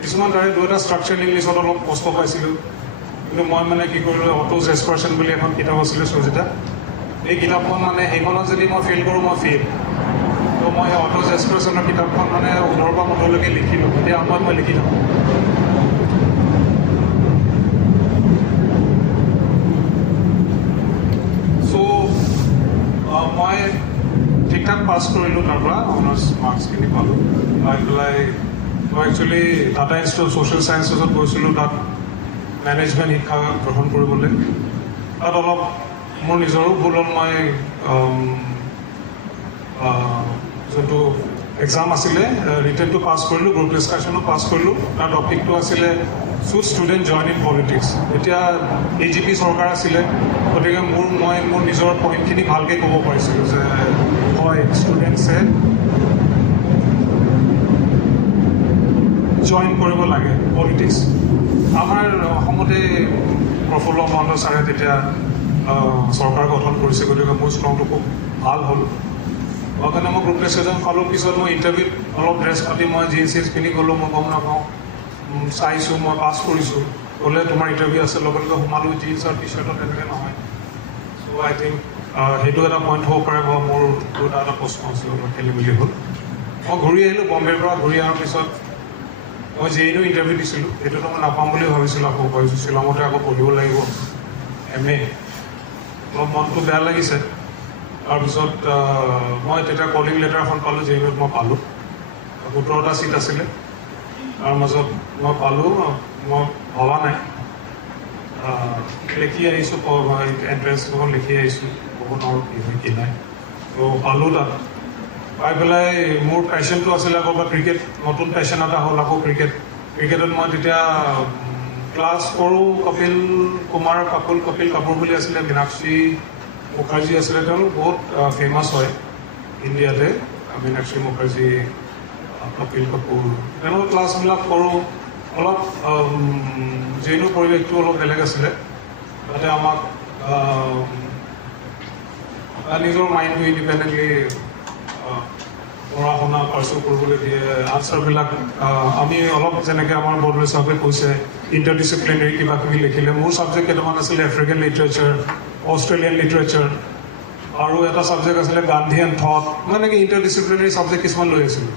কিছুমান তাৰে 2এটা ষ্ট্ৰাকচাৰ ইংলিছত অলপ কষ্ট পাইছিলোঁ, কিন্তু মই মানে কি কৰিলোঁ, অটোজ এক্সপাৰ্চন বুলি এখন কিতাপ আছিলে সুৰজিতা, এই কিতাপখন মানে সেইখনত যদি মই ফেইল কৰোঁ মই ফেইল। তো মই অটোজ এক্সপাৰ্চনৰ কিতাপখন মানে 15 পৰা 15লৈকে লিখিলোঁ, এতিয়া সময়ত মই লিখি থাকোঁ। মই ঠিক ঠাক পাছ কৰিলোঁ, তাৰ পৰা অনাৰ্ছ মাৰ্কছখিনি পালোঁ। পাই পেলাই মই একচুৱেলি টাটা ইনষ্টিটিউট ছ'চিয়েল ছায়েন্সেছত গৈছিলোঁ, তাত মেনেজমেণ্ট শিক্ষা গ্ৰহণ কৰিবলৈ। তাত অলপ মোৰ নিজৰো ভুল হ'ল, মই যোনটো এক্সাম আছিলে ৰিটেনটো পাছ কৰিলোঁ, গ্ৰুপ ডিছকাশ্যনো পাছ কৰিলোঁ। তাৰ টপিকটো আছিলে should student join in politics. এতিয়া IGP চৰকাৰ আছিলে, গতিকে মই মোৰ নিজৰ পইণ্টখিনি ভালকৈ ক'ব পাৰিছিলোঁ যে হয় ষ্টুডেণ্টছে জইন কৰিব লাগে পলিটিক্স। আমাৰ অসমতে প্ৰফুল্ল মহন্ত ছাৰে তেতিয়া চৰকাৰ গঠন কৰিছে, গতিকে মোৰ ষ্ট্ৰংটো খুব ভাল হ'ল। সেইকাৰণে মই গ্ৰুপ ডিছকাশ্যন পালোঁ। পিছত মই ইণ্টাৰভিউত অলপ ড্ৰেছ পাতি মই জিন্স পিন্ধি গ'লোঁ, মই গম নাপাওঁ, চাইছোঁ, মই পাছ কৰিছোঁ। ক'লে তোমাৰ ইণ্টাৰভিউ আছে, লগে লগে সোমালোঁ, জিন্স আৰু টি চাৰ্টত তেনেকৈ নহয়। চ' আই থিংক সেইটো এটা পইণ্ট হ'ব পাৰে বা মোৰ এটা প্ৰশ্ন আছে অলপ খেলি মেলি হ'ল মই ঘূৰি আহিলোঁ বম্বেৰ পৰা ঘূৰি অহাৰ পিছত মই JNU ইণ্টাৰভিউ দিছিলোঁ সেইটোতো মই নাপাম বুলি ভাবিছিলোঁ আকৌ ভাবিছোঁ শ্বিলঙতে আকৌ পঢ়িব লাগিব MA অলপ মনটো বেয়া লাগিছে তাৰপিছত মই তেতিয়া কলিং লেটাৰ এখন পালোঁ JNUত মই পালোঁ 17টা ছিট আছিলে তাৰ মাজত মই পালোঁ মই ভবা নাই লিখি আহিছোঁ এণ্ট্ৰেঞ্চখন লিখি আহিছোঁ বহুত আৰু কি নাই তো পালোঁ তাত পাই পেলাই মোৰ পেশ্যনটো আছিলে আকৌ বা ক্ৰিকেট নতুন পেশ্যন এটা হ'ল আকৌ ক্ৰিকেটত মই তেতিয়া ক্লাছ কৰোঁ কপিল কাপুৰ বুলি আছিলে মীনাক্ষী মুখাৰ্জী আছিলে তেওঁলোক বহুত ফেমাছ হয় ইণ্ডিয়াতে মীনাক্ষী মুখাৰ্জী কপিল কাপুৰ তেওঁলোকৰ ক্লাছবিলাক কৰোঁ অলপ JNU পৰিৱেশটো অলপ বেলেগ আছিলে তাতে আমাক নিজৰ মাইণ্ডটো ইণ্ডিপেণ্ডেণ্টলি পঢ়া শুনা পাৰ্চু কৰিবলৈ দিয়ে আনচাৰবিলাক আমি অলপ যেনেকৈ আমাৰ বৰদলৈ চাহাবে কৈছে ইণ্টাৰডিচিপ্লিনাৰী কিবা কিবি লিখিলে মোৰ ছাবজেক্ট কেইটামান আছিলে আফ্ৰিকান লিটাৰেচাৰ অষ্ট্ৰেলিয়ান লিটাৰেচাৰ আৰু এটা ছাবজেক্ট আছিলে গান্ধী এণ্ড থট মই এনেকৈ ইণ্টাৰডিচিপ্লিনাৰী ছাবজেক্ট কিছুমান লৈ আছিলোঁ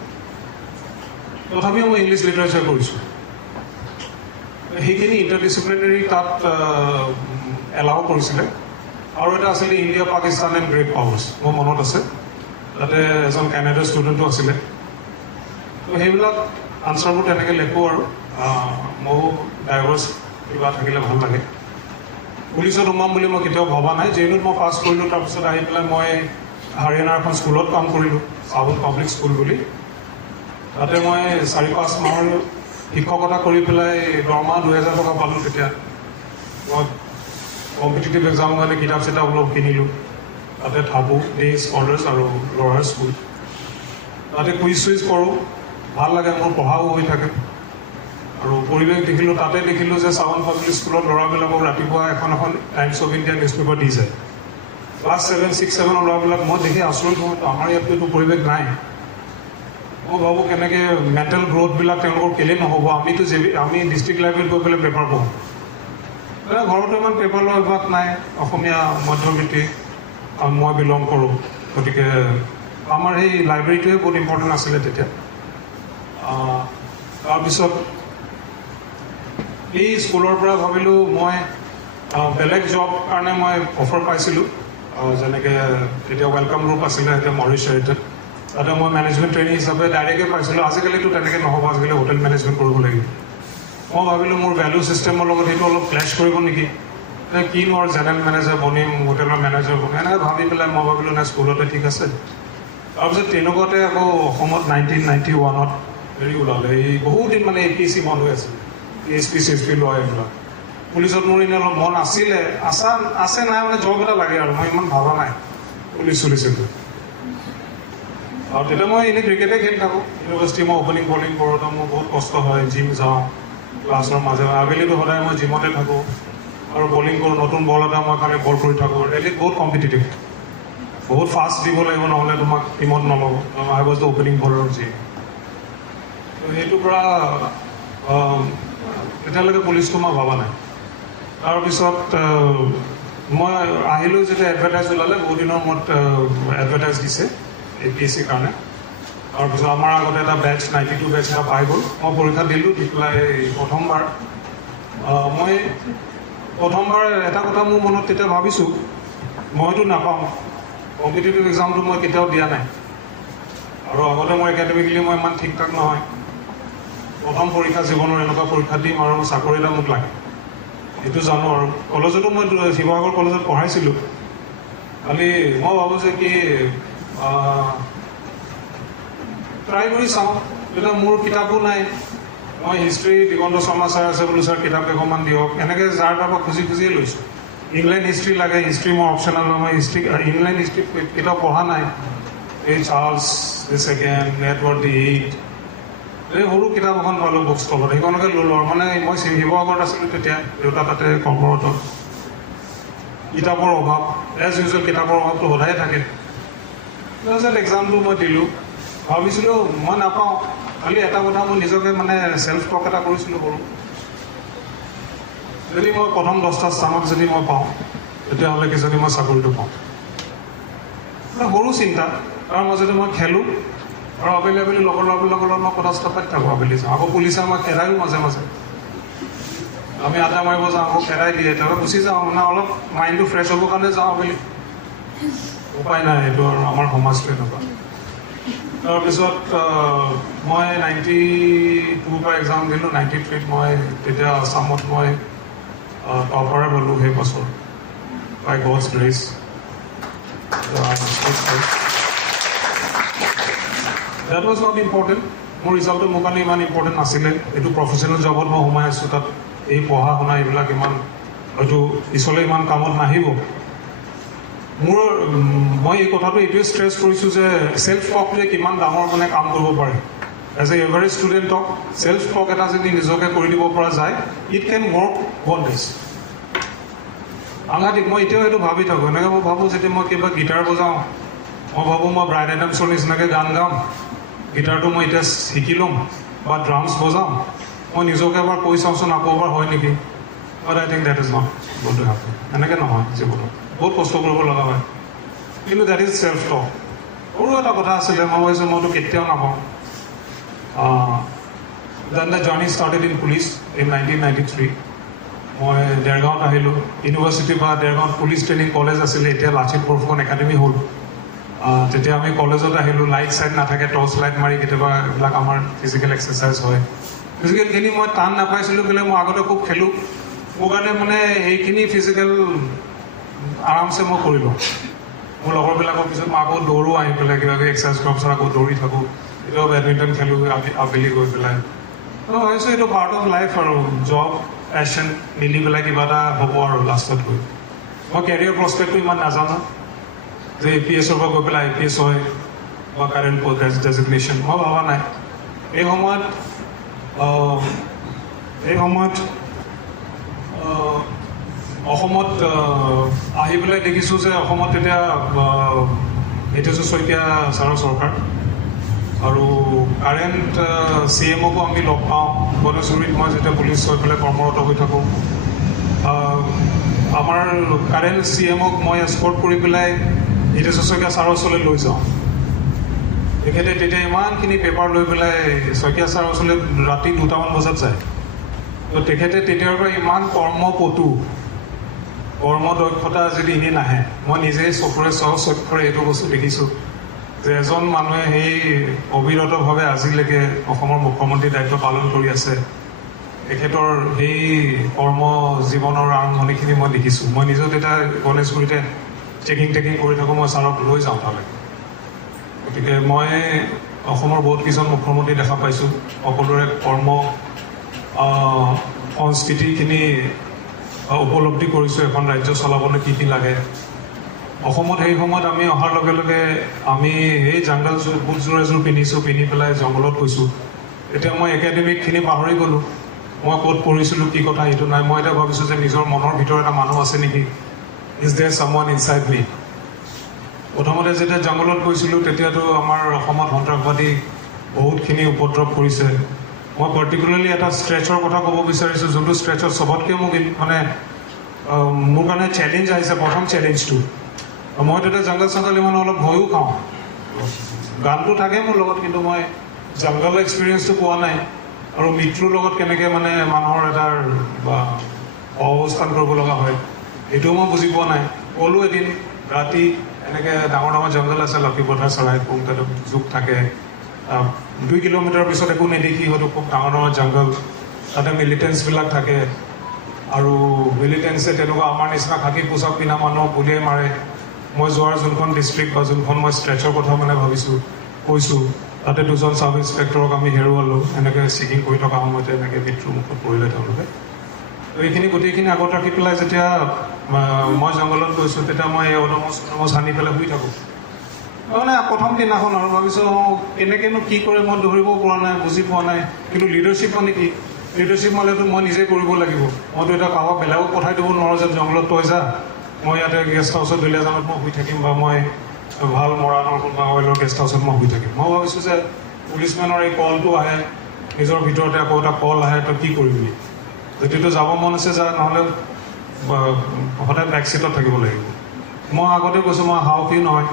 তথাপিও মই ইংলিছ লিটাৰেচাৰ কৰিছোঁ সেইখিনি ইণ্টাৰডিচিপ্লিনাৰী তাত এলাউ কৰিছিলে আৰু এটা আছিলে India Pakistan and great powers মোৰ মনত আছে তাতে এজন কানাডাৰ ষ্টুডেণ্টো আছিলে তো সেইবিলাক আনচাৰবোৰ তেনেকৈ লিখোঁ আৰু ময়ো ডাইভাৰ্ছ কিবা থাকিলে ভাল লাগে পুলিচত সোমাম বুলি মই কেতিয়াও ভবা নাই JNUত মই পাছ কৰিলোঁ তাৰপিছত আহি পেলাই মই হাৰিয়ানাৰ এখন স্কুলত কাম কৰিলোঁ চাউন পাব্লিক স্কুল বুলি তাতে মই 4-5 মাহৰ শিক্ষকতা কৰি পেলাই দৰমহা 2000 টকা পালোঁ তেতিয়া মই কম্পিটিটিভ এক্সামৰ কাৰণে কিতাপ চিতাপ অলপ কিনিলোঁ তাতে থাকোঁ ডে স্কলাৰ্ছ আৰু ল'ৰাৰ স্কুল তাতে কুইজ চুইজ কৰোঁ ভাল লাগে মোৰ পঢ়াও হৈ থাকে আৰু পৰিৱেশ দেখিলোঁ তাতে দেখিলোঁ যে চাউন পাব্লিক স্কুলত ল'ৰাবিলাকক ৰাতিপুৱা এখন Times of India newspaper দি যায় ক্লাছ 7-6-7 ল'ৰাবিলাক মই দেখি আচৰিত হওঁ আমাৰ ইয়াততো এইটো পৰিৱেশ নাই মই ভাবোঁ কেনেকৈ মেণ্টেল গ্ৰ'থবিলাক তেওঁলোকৰ কেলেই নহ'ব আমি ডিষ্ট্ৰিক্ট লাইব্ৰেৰীত গৈ পেলাই পেপাৰ পঢ়োঁ ঘৰতো ইমান পেপাৰ লোৱা অভ্যাস নাই অসমীয়া মধ্যবিত্তি মই বিলং কৰোঁ গতিকে আমাৰ সেই লাইব্ৰেৰীটোৱে বহুত ইম্পৰ্টেণ্ট আছিলে তেতিয়া তাৰপিছত এই স্কুলৰ পৰা ভাবিলোঁ মই বেলেগ জব কাৰণে মই অফাৰ পাইছিলোঁ যেনেকৈ তেতিয়া ৱেলকাম গ্ৰুপ আছিলে এতিয়া মৰিচাৰিতে তাতে মই মেনেজমেণ্ট ট্ৰেইনিং হিচাপে ডাইৰেক্টে পাইছিলোঁ আজিকালিতো তেনেকৈ নহ'ব আজিকালি হোটেল মেনেজমেণ্ট কৰিব লাগিব মই ভাবিলোঁ মোৰ ভেলু ছিষ্টেমৰ লগত সেইটো অলপ ক্লেছ কৰিব নেকি কিনো আৰু জেনেৰেল মেনেজাৰ বনিম হোটেলৰ মেনেজাৰ বনিম এনেকৈ ভাবি পেলাই মই ভাবিলোঁ নাই স্কুলতে ঠিক আছে তাৰপিছত তেনেকুৱাতে আকৌ অসমত 1991ত হেৰি ওলালে এই বহুত দিন মানে APSC বন্ধ হৈ আছিল PSP CSP লোৱা এইবিলাক পুলিচত মোৰ এনেই অলপ মন আছিলে আছে নাই মানে জব এটা লাগে আৰু মই ইমান ভবা নাই পুলিচ চলিছিলোঁ আৰু তেতিয়া মই এনেই ক্ৰিকেটে খেলি থাকোঁ ইউনিভাৰ্চিটি মই অপেনিং বলিং কৰোঁতে মোৰ বহুত কষ্ট হয় জিম যাওঁ ক্লাছৰ মাজে আবেলিতো সদায় মই জিমতে থাকোঁ আৰু বলিং কৰোঁ নতুন বল এটা মই কাৰণে বল কৰি থাকোঁ ৰেলীত বহুত কম্পিটিটিভ বহুত ফাষ্ট দিব লাগিব নহ'লে তোমাক টিমত নল'ব I was the opening bowler জিম সেইটোৰ পৰা এতিয়ালৈকে পুলিচটো মই ভবা নাই তাৰপিছত মই আহিলোঁ যেতিয়া এডভাৰটাইজ ওলালে বহুত দিনৰ মূৰত এডভাৰটাইজ দিছে APSCৰ কাৰণে তাৰপিছত আমাৰ আগতে এটা বেটছ 92 বেটছ এটা পাই গ'ল মই পৰীক্ষা দিলোঁ দি পেলাই প্ৰথমবাৰ এটা কথা মোৰ মনত তেতিয়া ভাবিছোঁ মইতো নাপাওঁ কম্পিটিটিভ এক্সামটো মই কেতিয়াও দিয়া নাই আৰু আগতে মই একাডেমিকেলি মই ইমান ঠিক ঠাক নহয় প্ৰথম পৰীক্ষা জীৱনৰ এনেকুৱা পৰীক্ষা দিম আৰু চাকৰি এটা মোক লাগে সেইটো জানো আৰু কলেজতো মই শিৱসাগৰ কলেজত পঢ়াইছিলোঁ খালি মই ভাবোঁ যে কি ট্ৰাই কৰি চাওঁ তেতিয়া মোৰ কিতাপো নাই মই হিষ্ট্ৰী দিগন্ত শৰ্মা ছাৰ আছে বোলো ছাৰ কিতাপ কেইখনমান দিয়ক এনেকৈ যাৰ তাৰপৰা খুজিয়ে লৈছোঁ ইংলেণ্ড হিষ্ট্ৰী লাগে হিষ্ট্ৰী মই অপশ্যনেল মই ইংলেণ্ড হিষ্ট্ৰী কিতাপ পঢ়া নাই এই চাৰ্লছ দ্য ছেকেণ্ড এডৱাৰ্ড দি 8 এই সৰু কিতাপ এখন পালোঁ বুক ষ্টলত সেইখনকে ল'লোঁ আৰু মানে মই শিৱসাগৰত আছিলোঁ তেতিয়া দেউতা তাতে কৰ্মৰত কিতাপৰ অভাৱ এজ ইউজুৱেল কিতাপৰ অভাৱটো সদায়ে থাকে তাৰপিছত এক্সামটো মই দিলোঁ ভাবিছিলোঁ মই নাপাওঁ খালি এটা কথা মই নিজকে মানে চেল্ফ টক এটা কৰিছিলোঁ সৰু যদি মই প্ৰথম 10টা স্থানত যদি মই পাওঁ তেতিয়াহ'লে কিজানি মই চাকৰিটো পাওঁ সৰু চিন্তা তাৰ মাজতে মই খেলোঁ আৰু আবেলি আবেলি লগৰ লগত মই কথা চথা পাতি থাকোঁ আবেলি যাওঁ আকৌ পুলিচে আমাক খেদায়ো মাজে মাজে আমি আড্ডা মাৰিব যাওঁ আকৌ খেদাই দিয়ে তাৰপৰা গুচি যাওঁ মানে অলপ মাইণ্ডটো ফ্ৰেছ হ'বৰ কাৰণে যাওঁ আবেলি উপায় নাই এইটো আৰু আমাৰ সমাজটো এনেকুৱা তাৰপিছত মই 92 পৰা এক্সাম দিলোঁ 93 মই তেতিয়া আছামত মই টপাৰ হ'লোঁ সেই বছৰ by God's grace that was not important মোৰ ৰিজাল্টটো মোৰ কাৰণে ইমান ইম্পৰ্টেণ্ট নাছিলে এইটো প্ৰফেচনেল জবত মই সোমাই আছোঁ তাত এই পঢ়া শুনা এইবিলাক ইমান হয়তো পিছলৈ ইমান কামত নাহিব মই এই কথাটো এইটোৱে ষ্ট্ৰেছ কৰিছোঁ যে ছেল্ফ টকটোৱে কিমান ডাঙৰ মানে কাম কৰিব পাৰে এজ এ এভাৰেজ ষ্টুডেণ্টক ছেল্ফ টক এটা যদি নিজকে কৰি দিব পৰা যায় ইট কেন ৱৰ্ক ৱণ্ডাৰ্ছ সাংঘাতিক মই এতিয়াও সেইটো ভাবি থাকোঁ এনেকৈ মই ভাবোঁ যেতিয়া মই কিবা গীটাৰ বজাওঁ মই ভাবোঁ মই ব্ৰাইড এডামছৰ নিচিনাকৈ গান গাম গীটাৰটো মই এতিয়া শিকি ল'ম বা ড্ৰামছ বজাওঁ মই নিজকে এবাৰ কৈ চাওঁচোন আকৌ এবাৰ হয় নেকি but I think that is not going to happen এনেকৈ নহয় জীৱনত বহুত কষ্ট কৰিব লগা হয় কিন্তু দেট ইজ ছেল্ফ টক সৰু এটা কথা আছিলে মই ভাবিছোঁ মইতো কেতিয়াও নাপাওঁ then the journey started in police in 1993 মই দেৰগাঁৱত আহিলোঁ ইউনিভাৰ্চিটিৰ পৰা দেৰগাঁৱত পুলিচ ট্ৰেইনিং কলেজ আছিলে এতিয়া লাচিত বৰফুকন একাডেমি হ'ল তেতিয়া আমি কলেজত আহিলোঁ লাইট চাইট নাথাকে টৰ্চ লাইট মাৰি কেতিয়াবা এইবিলাক আমাৰ ফিজিকেল এক্সাৰচাইজ হয় ফিজিকেলখিনি মই টান নাপাইছিলোঁ কেলৈ মই আগতে খুব খেলোঁ মোৰ কাৰণে মানে এইখিনি ফিজিকেল আৰামছে মই কৰি লওঁ মোৰ লগৰবিলাকৰ পিছত মই আকৌ দৌৰোঁ আহি পেলাই কিবা কিবি এক্সাৰচাইজ কৰাৰ পিছত আকৌ দৌৰি থাকোঁ কেতিয়াবা বেডমিণ্টন খেলোঁ আবেলি গৈ পেলাই মই ভাবিছোঁ এইটো পাৰ্ট অফ লাইফ আৰু জব পেশ্যন মিলি পেলাই কিবা এটা হ'ব আৰু লাষ্টত গৈ মই কেৰিয়াৰ প্ৰস্পেক্টটো ইমান নাজানো যে APSৰ পৰা গৈ পেলাই IPS হয় বা কাৰেণ্ট পষ্ট ডেজিগনেশ্যন মই ভবা নাই এই সময়ত অসমত আহি পেলাই দেখিছোঁ যে অসমত তেতিয়া হিতেশ্বৰ শইকীয়া ছাৰৰ চৰকাৰ আৰু কাৰেণ্ট CMকো আমি লগ পাওঁ গণেশগুৰিত মই যেতিয়া পুলিচ হৈ পেলাই কৰ্মৰত হৈ থাকোঁ আমাৰ কাৰেণ্ট CMক মই এস্কৰ্ট কৰি পেলাই হিতেশ্বৰ শইকীয়া ছাৰৰ ওচৰলৈ লৈ যাওঁ তেখেতে তেতিয়া ইমানখিনি পেপাৰ লৈ পেলাই শইকীয়া ছাৰৰ ওচৰলৈ ৰাতি 2টামান বজাত যায় তো তেখেতে তেতিয়াৰ পৰা ইমান কৰ্মপটু কৰ্মদক্ষতা যদি এনেই নাহে মই নিজেই চকুৰে চক্ষুৰে এইটো বস্তু দেখিছোঁ যে এজন মানুহে সেই অবিৰতভাৱে আজিলৈকে অসমৰ মুখ্যমন্ত্ৰীৰ দায়িত্ব পালন কৰি আছে তেখেতৰ সেই কৰ্ম জীৱনৰ আৰম্ভণিখিনি মই দেখিছোঁ মই নিজেও তেতিয়া গণেশগুৰিতে চেকিং কৰি থাকোঁ মই ছাৰক লৈ যাওঁ তালৈ গতিকে মই অসমৰ বহুত কেইজন মুখ্যমন্ত্ৰী দেখা পাইছোঁ সকলোৰে কৰ্ম সংস্কৃতিখিনি উপলব্ধি কৰিছোঁ এখন ৰাজ্য চলাবলৈ কি কি লাগে অসমত সেই সময়ত আমি অহাৰ লগে লগে আমি এই জাংগল বুটযোৰ এযোৰ পিন্ধি পেলাই জংঘলত গৈছোঁ এতিয়া মই একাডেমিকখিনি পাহৰি গ'লোঁ মই ক'ত পঢ়িছিলোঁ কি কথা সেইটো নাই মই এতিয়া ভাবিছোঁ যে নিজৰ মনৰ ভিতৰত এটা মানুহ আছে নেকি ইজ দেয়াৰ ছামৱান ইনচাইড মি প্ৰথমতে যেতিয়া জংঘলত গৈছিলোঁ তেতিয়াতো আমাৰ অসমত সন্ত্ৰাসবাদী বহুতখিনি উপদ্ৰৱ কৰিছে মই পাৰ্টিকুলাৰলি এটা ষ্ট্ৰেচৰ কথা ক'ব বিচাৰিছোঁ যোনটো ষ্ট্ৰেচত চবতকৈ মোক মানে মোৰ কাৰণে চেলেঞ্জ আহিছে প্ৰথম চেলেঞ্জটো মই তেতিয়া জংঘল চংঘল ইমান অলপ ভয়ো খাওঁ গানটো থাকে মোৰ লগত কিন্তু মই জংঘলৰ এক্সপিৰিয়েঞ্চটো পোৱা নাই আৰু মৃত্যুৰ লগত কেনেকৈ মানে মানুহৰ এটাৰ অৱস্থান কৰিব লগা হয় এইটোও মই বুজি পোৱা নাই ক'লোঁ এদিন ৰাতি এনেকৈ ডাঙৰ জংঘল আছে লক্ষীপথাৰ চৰাই পুং তাতে জোক থাকে 2 কিলোমিটাৰ পিছত একো নেদেখি হয়তো খুব ডাঙৰ জংঘল তাতে মিলিটেঞ্চবিলাক থাকে আৰু মিলিটেঞ্চে তেনেকুৱা আমাৰ নিচিনা খাকী পোচাক পিন্ধা মানুহক গুলিয়াই মাৰে মই যোৱাৰ যোনখন ডিষ্ট্ৰিক্ট বা যোনখন মই ষ্ট্ৰেচৰ কথা মানে কৈছোঁ তাতে 2জন ছাব ইন্সপেক্টৰক আমি হেৰুৱালোঁ এনেকৈ চেকিং কৰি থকা সময়তে এনেকৈ মৃত্যুৰ মুখত পৰিলে তেওঁলোকে এইখিনি গোটেইখিনি আগত ৰাখি পেলাই যেতিয়া মই জংঘলত গৈছোঁ তেতিয়া মই এই অডমছ আনি পেলাই শুই থাকোঁ মানে প্ৰথম দিনাখন আৰু ভাবিছোঁ কেনেকৈনো কি কৰে মই ধৰিব পৰা নাই বুজি পোৱা নাই কিন্তু লিডাৰশ্বিপ মানে কি লিডাৰশ্বিপ মানেতো মই নিজে কৰিব লাগিব মইতো এতিয়া কাৰোবাক বেলেগক পঠাই দিব নোৱাৰোঁ যে জংঘলত তই যা মই ইয়াতে গেষ্ট হাউচত দুলীয়াজানত মই শুই থাকিম বা মই ভাল মৰাণৰ বা অইলৰ গেষ্ট হাউচত মই শুই থাকিম মই ভাবিছোঁ যে পুলিচমেনৰ এই কলটো আহে নিজৰ ভিতৰতে আকৌ এটা কল আহে তই কি কৰিবি যদিতো যাব মন আছে যা নহ'লে সদায় বেক ছিটত থাকিব লাগিব মই আগতে কৈছোঁ মই সাহসী নহয়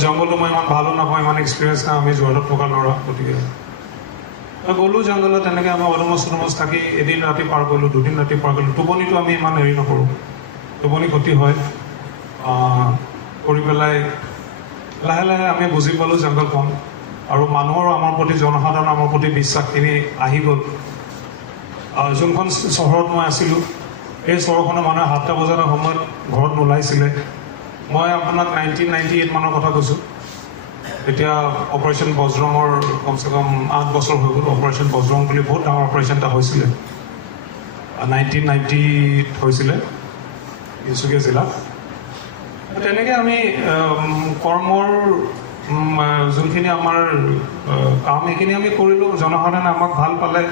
জংঘলটো মই ইমান ভালো নাপাওঁ, ইমান এক্সপিৰিয়েঞ্চ নাই, আমি যোৰহাটত থকা ল'ৰা, গতিকে গ'লোঁ জংঘলত। তেনেকৈ আমি অলমষ্ট থাকি এদিন ৰাতি পাৰ কৰিলোঁ, 2 দিন ৰাতি পাৰ কৰিলোঁ। টোপনিটো আমি ইমান হেৰি নকৰোঁ, টোপনি ক্ষতি হয়। কৰি পেলাই লাহে লাহে আমি বুজি পালোঁ জংঘলখন, আৰু মানুহৰ আমাৰ প্ৰতি, জনসাধাৰণৰ আমাৰ প্ৰতি বিশ্বাসখিনি আহি গ'ল। যোনখন চহৰত মই আছিলোঁ, এই চহৰখনৰ মানুহে 7টা বজাৰ সময়ত ঘৰত নোলাইছিলে। মই আপোনাক 1998 মানৰ কথা কৈছোঁ। এতিয়া অপাৰেশ্যন বজৰঙৰ কমচে কম 8 বছৰ হৈ গ'ল। অপাৰেশ্যন বজৰং বুলি বহুত ডাঙৰ অপাৰেশ্যন এটা হৈছিলে, 1990 হৈছিলে তিনিচুকীয়া জিলাত। তেনেকৈ আমি কৰ্মৰ যোনখিনি আমাৰ কাম, সেইখিনি আমি কৰিলোঁ। জনসাধাৰণে আমাক ভাল পালে,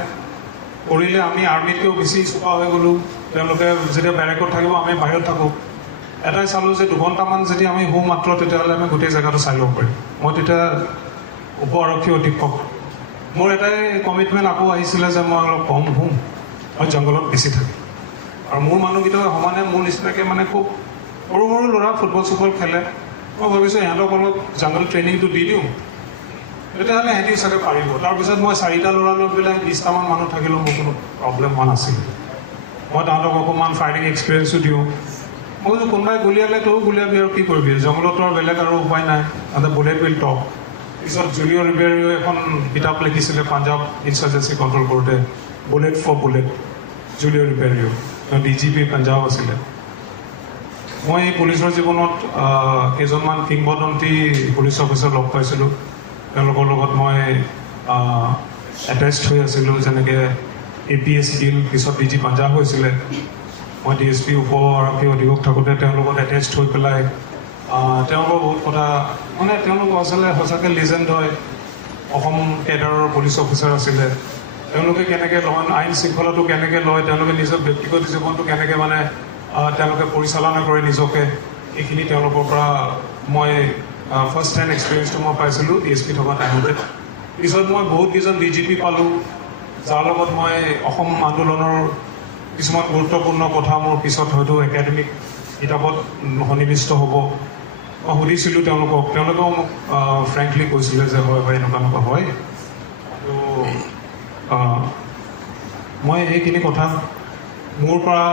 কৰিলে। আমি আৰ্মিতকৈও বেছি চোকা হৈ গ'লোঁ। তেওঁলোকে যেতিয়া বেৰেকত থাকিব, আমি বাহিৰত থাকোঁ। এটাই চালোঁ যে 2 ঘণ্টামান যদি আমি শুওঁ মাত্ৰ, তেতিয়াহ'লে আমি গোটেই জেগাটো চাই ল'ব পাৰিম। মই তেতিয়া উপ আৰক্ষী অধীক্ষক। মোৰ এটাই কমিটমেণ্ট আকৌ আহিছিলে যে মই অলপ কম শুওঁ, মই জংঘলত বেছি থাকিম। আৰু মোৰ মানুহকেইটা সমানে মোৰ নিচিনাকৈ মানে খুব সৰু সৰু ল'ৰা, ফুটবল চুটবল খেলে। মই ভাবিছোঁ সিহঁতক অলপ জংঘল ট্ৰেইনিংটো দি দিওঁ, তেতিয়াহ'লে সিহঁতিও চাগে পাৰিব। তাৰপিছত মই 4টা ল'ৰা লৈ পেলাই 20টামান মানুহ থাকিলেও মোৰ কোনো প্ৰব্লেম হোৱা নাছিল। মই তাহাঁতক অকণমান ফায়াৰিং এক্সপিৰিয়েঞ্চো দিওঁ। মই কৈছোঁ কোনোবাই গুলিয়ালে তয়ো গুলিয়াবি, আৰু কি কৰিবি, জংঘলতো আৰু বেলেগ আৰু উপায় নাই। তাতে বুলেট উইল টক। পিছত জুলিঅ' ৰিবেৰিঅ'ই এখন কিতাপ লিখিছিলে পাঞ্জাৱ ইনচাৰ্জেঞ্চি কণ্ট্ৰল কৰোঁতে, বুলেট ফৰ বুলেট, জুলিঅ' ৰিবেৰিঅ'। তেওঁ IGP পাঞ্জাৱ আছিলে। মই এই পুলিচৰ জীৱনত কেইজনমান কিংবদন্তী পুলিচ অফিচাৰ লগ পাইছিলোঁ। তেওঁলোকৰ লগত মই এটেচড হৈ আছিলোঁ। যেনেকৈ APS গিল, পিছত DG পাঞ্জাৱ হৈছিলে। মই DSP উপ আৰক্ষী অধীক্ষক থাকোঁতে তেওঁৰ লগত এটেচড হৈ পেলাই তেওঁলোকৰ বহুত কথা, মানে তেওঁলোক আচলতে সঁচাকৈ লিজেণ্ড হয়। অসম কেডাৰৰ পুলিচ অফিচাৰ আছিলে। তেওঁলোকে কেনেকৈ লয়, আইন শৃংখলাটো কেনেকৈ লয়, তেওঁলোকে নিজৰ ব্যক্তিগত জীৱনটো কেনেকৈ মানে তেওঁলোকে পৰিচালনা কৰে নিজকে, এইখিনি তেওঁলোকৰ পৰা মই ফাৰ্ষ্ট হেণ্ড এক্সপিৰিয়েঞ্চটো মই পাইছিলোঁ DSP থকা টাইমতে। পিছত মই বহুতকেইজন DGP পালোঁ, যাৰ লগত মই অসম আন্দোলনৰ কিছুমান গুৰুত্বপূৰ্ণ কথা মোৰ পিছত হয়তো একাডেমিক কিতাপত সন্নিৱিষ্ট হ'ব। মই সুধিছিলোঁ তেওঁলোকক, তেওঁলোকেও মোক ফ্ৰেংকলি কৈছিলে যে হয় হয়, এনেকুৱা হয়। তো মই এইখিনি কথা মোৰ পৰা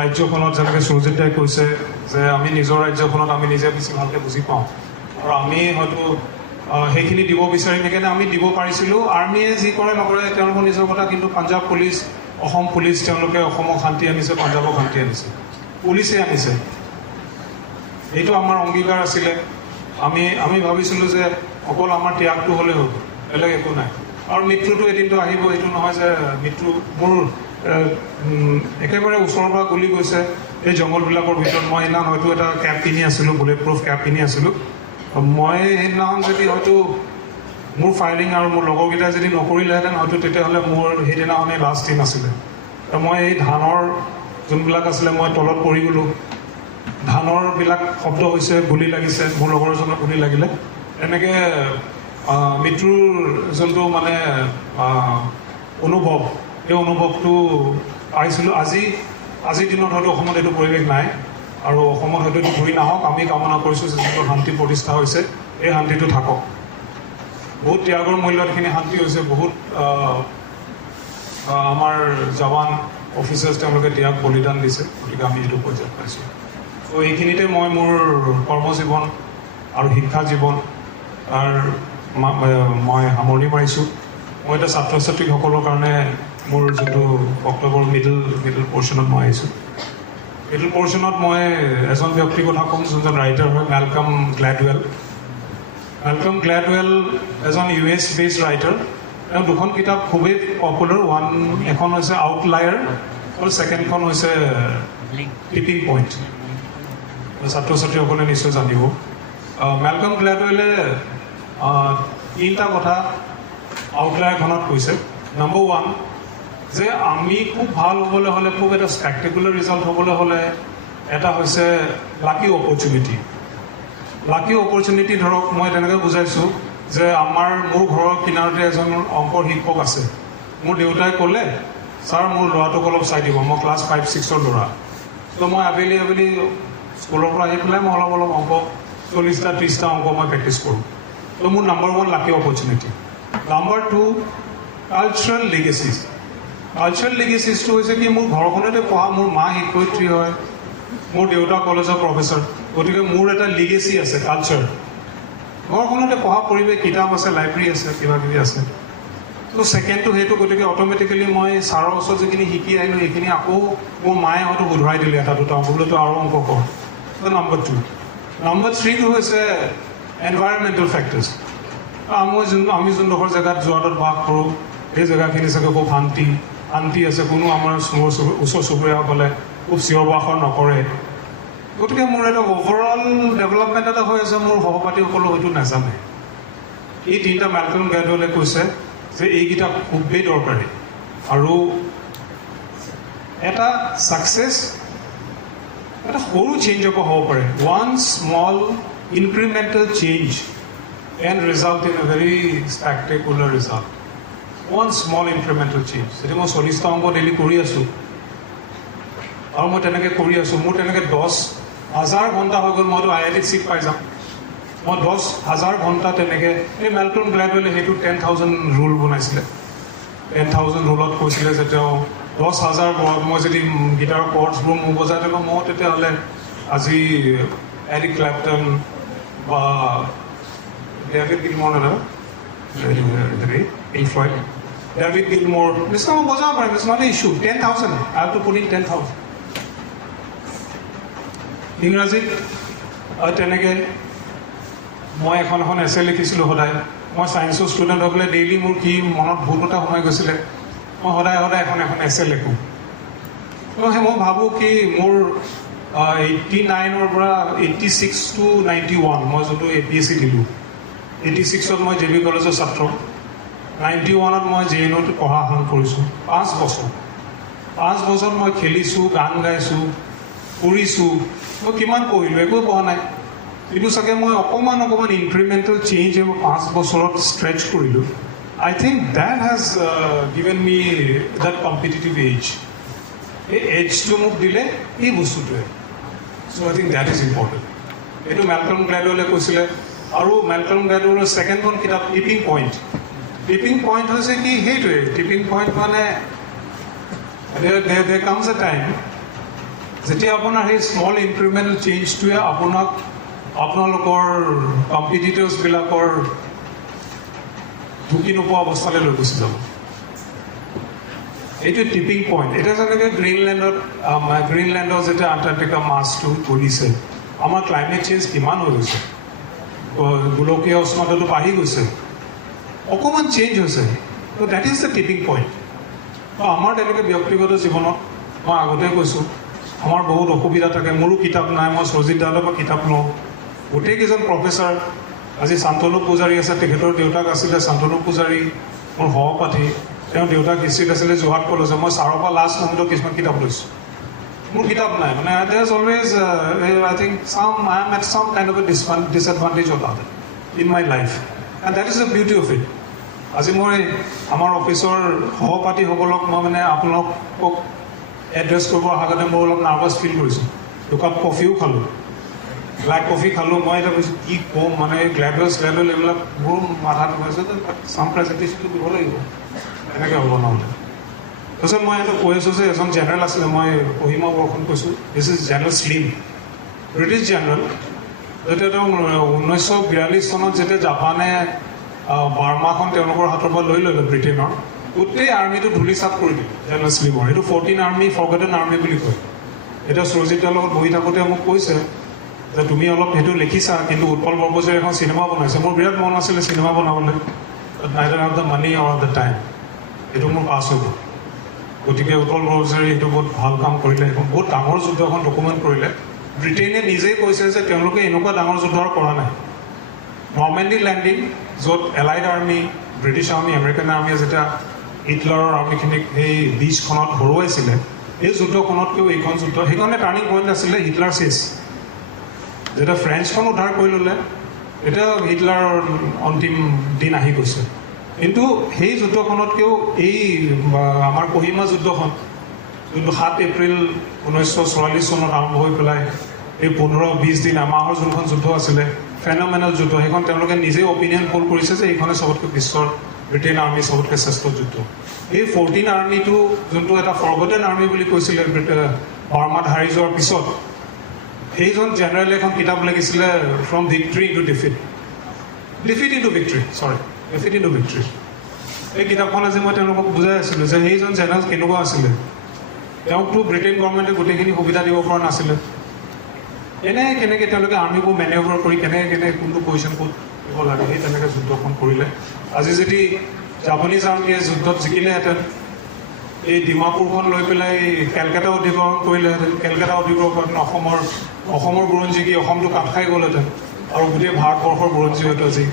ৰাজ্যখনত, যেনেকৈ সুৰজিত দাই কৈছে যে আমি নিজৰ ৰাজ্যখনত আমি নিজে বেছি ভালকৈ বুজি পাওঁ, আৰু আমি হয়তো সেইখিনি দিব বিচাৰিম, সেইকাৰণে আমি দিব পাৰিছিলোঁ। আৰ্মিয়ে যি কৰে নকৰে তেওঁলোকৰ নিজৰ কথা, কিন্তু পাঞ্জাৱ পুলিচ, অসম পুলিচ, তেওঁলোকে অসমক শান্তি আনিছে, পাঞ্জাৱক শান্তি আনিছে, পুলিচে আনিছে। এইটো আমাৰ অংগীকাৰ আছিলে। আমি ভাবিছিলোঁ যে অকল আমাৰ ত্যাগটো হ'লেই হ'ব, বেলেগ একো নাই। আৰু মৃত্যুটো এদিনটো আহিব, এইটো নহয় যে মৃত্যু মোৰ একেবাৰে ওচৰৰ পৰা গুলি গৈছে এই জংঘলবিলাকৰ ভিতৰত। মই সেইদিনাখন হয়তো এটা কেপ পিন্ধি আছিলোঁ, বুলেট প্ৰুফ কেপ পিন্ধি আছিলোঁ। মই সেইদিনাখন যদি হয়তো মোৰ ফায়াৰিং আৰু মোৰ লগৰকেইটাই যদি নকৰিলেহেঁতেন, হয়তো তেতিয়াহ'লে মোৰ সেইদিনাখনেই লাষ্ট দিন আছিলে। মই এই ধানৰ যোনবিলাক আছিলে, মই তলত পৰি গ'লোঁ। ধানৰবিলাক শব্দ হৈছে, গুলি লাগিছে, মোৰ লগৰজনৰ গুলি লাগিলে। এনেকৈ মৃত্যুৰ যোনটো মানে অনুভৱ, সেই অনুভৱটো পাইছিলোঁ। আজিৰ দিনত হয়তো অসমত এইটো পৰিৱেশ নাই, আৰু অসমত হয়তো এইটো ঘূৰি নাহক। আমি কামনা কৰিছোঁ যে যিটো শান্তি প্ৰতিষ্ঠা হৈছে, এই শান্তিটো থাকক। বহুত ত্যাগৰ মূল্যত এইখিনি শান্তি হৈছে। বহুত আমাৰ জৱান অফিচাৰ্ছ তেওঁলোকে ত্যাগ বলিদান দিছে, গতিকে আমি এইটো পৰ্যায়ত পাইছোঁ। ত' এইখিনিতে মই মোৰ কৰ্মজীৱন আৰু শিক্ষা জীৱন তাৰ মই সামৰণি মাৰিছোঁ। মই এতিয়া ছাত্ৰ ছাত্ৰীসকলৰ কাৰণে মোৰ যিটো বক্তব্যৰ মিডল পৰ্শ্যনত মই আহিছোঁ। মিডল পৰ্শ্যনত মই এজন ব্যক্তিৰ কথা ক'ম, যোনজন ৰাইটাৰ হয়, মেলকম গ্লেডৱেল। মেলকম গ্লেডৱেল এজন US বেছড ৰাইটাৰ। তেওঁ 2খন কিতাপ খুবেই পপুলাৰ। এখন হৈছে আউটলায়াৰ, আৰু ছেকেণ্ডখন হৈছে টিপিং পইণ্ট। ছাত্ৰ ছাত্ৰীসকলে নিশ্চয় জানিব। মেলকম গ্লেডৱেলে 3টা কথা আউটলায়াৰখনত কৈছে। নম্বৰ 1, যে আমি খুব ভাল হ'বলৈ হ'লে, খুব এটা স্পেক্টেকুলাৰ ৰিজাল্ট হ'বলৈ হ'লে, এটা হৈছে লাকি অপৰচুনিটি। লাকি অপৰচুনিটি ধৰক মই তেনেকৈ বুজাইছোঁ যে মোৰ ঘৰৰ কিনাৰতে এজন অংকৰ শিক্ষক আছে। মোৰ দেউতাই ক'লে, ছাৰ মোৰ ল'ৰাটোক অলপ চাই দিব, মই ক্লাছ 5-6ৰ ল'ৰা। ত' মই আবেলি স্কুলৰ পৰা আহি পেলাই মই অলপ অংক 40টা 30টা অংক মই প্ৰেক্টিছ কৰোঁ তো মোৰ নম্বৰ 1 লাকি অপৰচুনিটি নম্বৰ 2 কালচাৰেল লিগেচিজ কালচাৰেল লিগেচিজটো হৈছে কি মোৰ ঘৰখনতে পঢ়া মোৰ মা শিক্ষয়িত্ৰী হয় মোৰ দেউতা কলেজৰ প্ৰফেচৰ গতিকে মোৰ এটা লিগেচি আছে কালচাৰ ঘৰখনতে পঢ়া পৰিৱেশ কিতাপ আছে লাইব্ৰেৰী আছে কিবা কিবি আছে তো ছেকেণ্ডটো সেইটো গতিকে অট'মেটিকেলি মই ছাৰৰ ওচৰত যিখিনি শিকি আহিলোঁ সেইখিনি আকৌ মোৰ মায়ে হয়তো শুধৰাই দিলে এটা দুটা বোলেতো আৰু অংক কৰ তো নম্বৰ 2 নম্বৰ 3টো হৈছে এনভাইৰমেণ্টেল ফেক্টৰ্ছ আমি যোনডোখৰ জেগাত যোৱাটোত বাস কৰোঁ সেই জেগাখিনি চাগে খুব শান্তি আছে কোনো আমাৰ ওচৰ চুবুৰীয়াসকলে খুব চিঞৰ বাখৰ নকৰে গতিকে মোৰ এটা অভাৰঅল ডেভেলপমেণ্ট এটা হৈ আছে মোৰ সহপাঠীসকলে হয়তো নাজানে এই 3টা মেলকম গ্লেডৱেলে কৈছে যে এইকেইটা খুবেই দৰকাৰী আৰু এটা ছাকচেছ এটা সৰু চেঞ্জ হ'ব পাৰে one small incremental change and result in a very spectacular result one small incremental change যদি মই 40টা অংক ডেইলি কৰি আছোঁ আৰু মই তেনেকৈ কৰি আছোঁ মোৰ তেনেকৈ 10,000 ঘণ্টা হৈ গ'ল মইতো IIT চিট পাই যাম মই 10,000 ঘণ্টা তেনেকৈ এই মেলকম গ্লেডৱেলে সেইটো 10,000 ৰুল বনাইছিলে 10,000 ৰুলত কৈছিলে যে তেওঁ 10,000 মই যদি গীটাৰৰ কৰ্ডছবোৰ মোৰ বজাই থাকোঁ মই তেতিয়াহ'লে আজি এৰিক ক্লেপটন বা David Gilmour Pink Floyd David Gilmour নিচিনা মই বজাব পাৰিম it's not a issue 10,000 I have to put in 10,000 ইংৰাজীত তেনেকৈ মই এখন এছে লিখিছিলোঁ সদায় মই ছায়েন্সৰ ষ্টুডেণ্ট হৈ পেলাই ডেইলি মোৰ কি মনত ভুল এটা সোমাই গৈছিলে মই সদায় এখন এছে লিখোঁ তো সেই মই ভাবোঁ কি মোৰ 89ৰ পৰা 86 to 91 মই যোনটো APSC দিলোঁ 86ত মই JB কলেজৰ ছাত্ৰ 91ত মই JNUত পঢ়া সাং কৰিছোঁ 5 বছৰ মই খেলিছোঁ গান গাইছোঁ কৰিছোঁ মই কিমান পঢ়িলোঁ একো পঢ়া নাই কিন্তু চাগে মই অকণমান ইনক্ৰিমেণ্টেল চেঞ্জ 5 বছৰত ষ্ট্ৰেচ কৰিলোঁ I think that has given me that competitive edge এই এজটো মোক দিলে এই বস্তুটোৱে so' I think that is important এইটো মেলকম গ্লেডৱেলে কৈছিলে আৰু মেলকম গ্লেডৱেলৰ ছেকেণ্ডখন কিতাপ টিপিং পইণ্ট হৈছে কি সেইটোৱে টিপিং পইণ্ট মানে there comes a time যেতিয়া আপোনাৰ সেই স্মল ইনক্ৰিমেণ্টেল চেঞ্জটোৱে আপোনালোকৰ কম্পিটিটৰ্ছবিলাকৰ ঢুকি নোপোৱা অৱস্থালৈ লৈ গুচি যাব এইটো টিপিং পইণ্ট এতিয়া যেনেকৈ গ্ৰীণলেণ্ডৰ যেতিয়া আণ্টাৰ্কটিকা মাছটো পৰিছে আমাৰ ক্লাইমেট চেঞ্জ কিমান হৈ গৈছে গোলকীয় উষ্ণতাটো বাঢ়ি গৈছে অকণমান চেঞ্জ হৈছে so' that is the tipping point আমাৰ তেনেকৈ ব্যক্তিগত জীৱনত মই আগতে কৈছোঁ আমাৰ বহুত অসুবিধা থাকে মোৰো কিতাপ নাই মই সুৰজিত দাদাৰ পৰা কিতাপ লওঁ গোটেইকেইজন প্ৰফেচাৰ আজি শান্তনু পূজাৰী আছে তেখেতৰ দেউতাক আছিলে শান্তনু পূজাৰী মোৰ সহপাঠী তেওঁৰ দেউতাক হিষ্ট্ৰীত আছিলে যোৰহাট কলেজত মই ছাৰৰ পৰা লাষ্ট মুহূৰ্তত কিছুমান কিতাপ লৈছোঁ মোৰ কিতাপ নাই মানে there is always I think I am at some kind of a disadvantage of that in my life and that is the beauty of it আজি মই আমাৰ অফিচৰ সহপাঠীসকলক মই মানে আপোনালোকক এড্ৰেছ কৰিব অহাৰ আগতে মই অলপ নাৰ্ভাছ ফিল কৰিছোঁ দুকাপ কফিও খালোঁ ব্লেক কফি খালোঁ মই এতিয়া কৈছোঁ কি ক'ম মানে গ্লেডৱেল এইবিলাক মোৰ মাথাত হৈছে যে চাম প্ৰেজেণ্টেশ্যনটো দিব লাগিব এনেকৈ হ'ব নহ'লে তাৰপিছত মই এটা কৈ আছোঁ যে এজন জেনেৰেল আছিলে মই কহিমা বৰ্ষণ কৈছোঁ this is general slim British general যেতিয়া তেওঁ 1942 চনত যেতিয়া জাপানে বাৰ্মাখন তেওঁলোকৰ হাতৰ পৰা লৈ ল'লে ব্ৰিটেইনৰ গোটেই আৰ্মিটো ধূলিচাপ কৰি দিলে জেনেৰেল স্লিমৰ এইটো 14 আৰ্মি ফৰগটেন আৰ্মি বুলি কয় এতিয়া সুৰজিত দাৰ লগত বহি থাকোঁতে মোক কৈছে যে তুমি অলপ সেইটো লিখিছা কিন্তু উৎপল বৰপূজাৰীয়ে এখন চিনেমা বনাইছে মোৰ বিৰাট মন আছিলে চিনেমা বনাবলৈ neither have the money or the time এইটো মোৰ পাছ হ'ব গতিকে উৎপল বৰপূজাৰীয়ে এইটো বহুত ভাল কাম কৰিলে এখন বহুত ডাঙৰ যুদ্ধ এখন ডকুমেণ্ট কৰিলে ব্ৰিটেইনে নিজেই কৈছে যে তেওঁলোকে এনেকুৱা ডাঙৰ যুদ্ধ কৰা নাই নৰ্মেণ্ডি লেণ্ডিং য'ত allied army British army American আৰ্মিয়ে যেতিয়া হিটলাৰৰ আৰ্মিখিনিক সেই বীজখনত হৰুৱাইছিলে এই যুদ্ধখনতকৈও এইখন যুদ্ধ সেইকাৰণে টাৰ্ণিং পইণ্ট আছিলে হিটলাৰ চেছ যেতিয়া ফ্ৰেঞ্চখন উদ্ধাৰ কৰি ল'লে এতিয়া হিটলাৰৰ অন্তিম দিন আহি গৈছে কিন্তু সেই যুদ্ধখনতকৈও এই আমাৰ কহিমা যুদ্ধখন যোনটো 7 এপ্ৰিল 1944 চনত আৰম্ভ হৈ পেলাই এই 15-20 দিন এমাহৰ যোনখন যুদ্ধ আছিলে ফেনমেনেল যুদ্ধ সেইখন তেওঁলোকে নিজে অপিনিয়ন পোল কৰিছে যে এইখনে সবতকৈ বিশ্বৰ ব্ৰিটেইন আৰ্মি সবতকৈ শ্ৰেষ্ঠ যুদ্ধ এই 14 আৰ্মিটো যোনটো এটা ফৰগটেন আৰ্মি বুলি কৈছিলে বাৰ্মাত হাৰি যোৱাৰ পিছত সেইজন জেনেৰেলে এখন কিতাপ লিখিছিলে from victory two defeat into victory এই কিতাপখন আজি মই তেওঁলোকক বুজাই আছিলোঁ যে সেইজন জেনেৰেল কেনেকুৱা আছিলে তেওঁকতো ব্ৰিটেইন গভৰ্ণমেণ্টে গোটেইখিনি সুবিধা দিব পৰা নাছিলে কেনেকৈ তেওঁলোকে আৰ্মিবোৰ মেনেভাৰ কৰি কেনেকৈ কোনটো পজিশ্যন ক'ত দিব লাগে সেই তেনেকৈ যুদ্ধখন কৰিলে আজি যদি জাপানীজ আৰ্মিয়ে যুদ্ধত জিকিলেহেঁতেন এই ডিমাপুৰখন লৈ পেলাই কেলকাতা অধিগ্ৰহণ কৰিলেহেঁতেন কেলকাতা অধিগ্ৰহণ অসমৰ বুৰঞ্জী কি অসমটো কাট খাই গ'লহেঁতেন আৰু গোটেই ভাৰতবৰ্ষৰ বুৰঞ্জী হয়তো আজি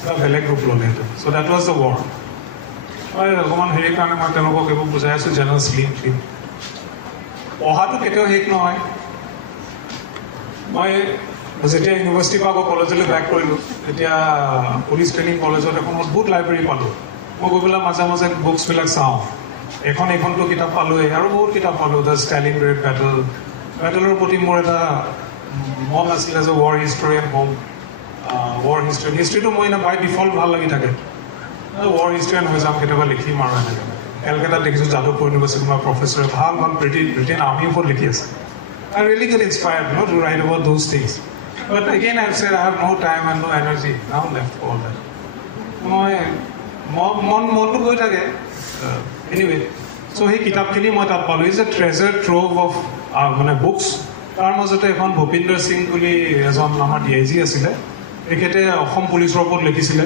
এটা বেলেগ ৰূপ ল'লেহেঁতেন চ' ডেট ৱাজ দ্য ৱাৰ মই অকণমান হেৰি কাৰণে মই তেওঁলোকক এইবোৰ বুজাই আছোঁ জেনেৰেল স্লিম পঢ়াটো কেতিয়াও শেষ নহয় মই যেতিয়া ইউনিভাৰ্চিটিৰ পৰা আকৌ কলেজলৈ বেক কৰিলোঁ তেতিয়া পুলিচ ট্ৰেইনিং কলেজত এখন অদ্ভুত লাইব্ৰেৰী পালোঁ মই গৈ পেলাই মাজে মাজে বুকছবিলাক চাওঁ এইখনটো কিতাপ পালোঁৱেই আৰু বহুত কিতাপ পালোঁ দ্য ষ্টালিনগ্ৰেড বেটেলৰ প্ৰতি মোৰ এটা মন আছিলে যে ৱাৰ হিষ্টৰিয়ান হ'ম ৱাৰ হিষ্ট্ৰীটো মই এনে বাই ডিফল্ট ভাল লাগি থাকে ৱাৰ হিষ্টৰিয়ান হৈ যাম কেতিয়াবা লিখিম আৰু এনেকৈ কেলকাতাত দেখিছোঁ যাদৱপুৰ ইউনিভাৰ্চিটিৰ পৰা প্ৰফেচৰে ভাল ব্ৰিটেইন আৰ্মিৰ ওপৰত লিখি আছে I really get inspired, to write about those things. But again, I've said I have no time and no energy now left for all that. মনটো গৈ থাকে এনিৱে চ' সেই কিতাপখিনি মই তাত পালোঁ ইজ এ ট্ৰেজাৰ ট্ৰ'ভ অফ মানে বুকছ তাৰ মাজতে এখন ভূপিন্দৰ সিং বুলি এজন আমাৰ DIG আছিলে তেখেতে অসম পুলিচৰ ওপৰত লিখিছিলে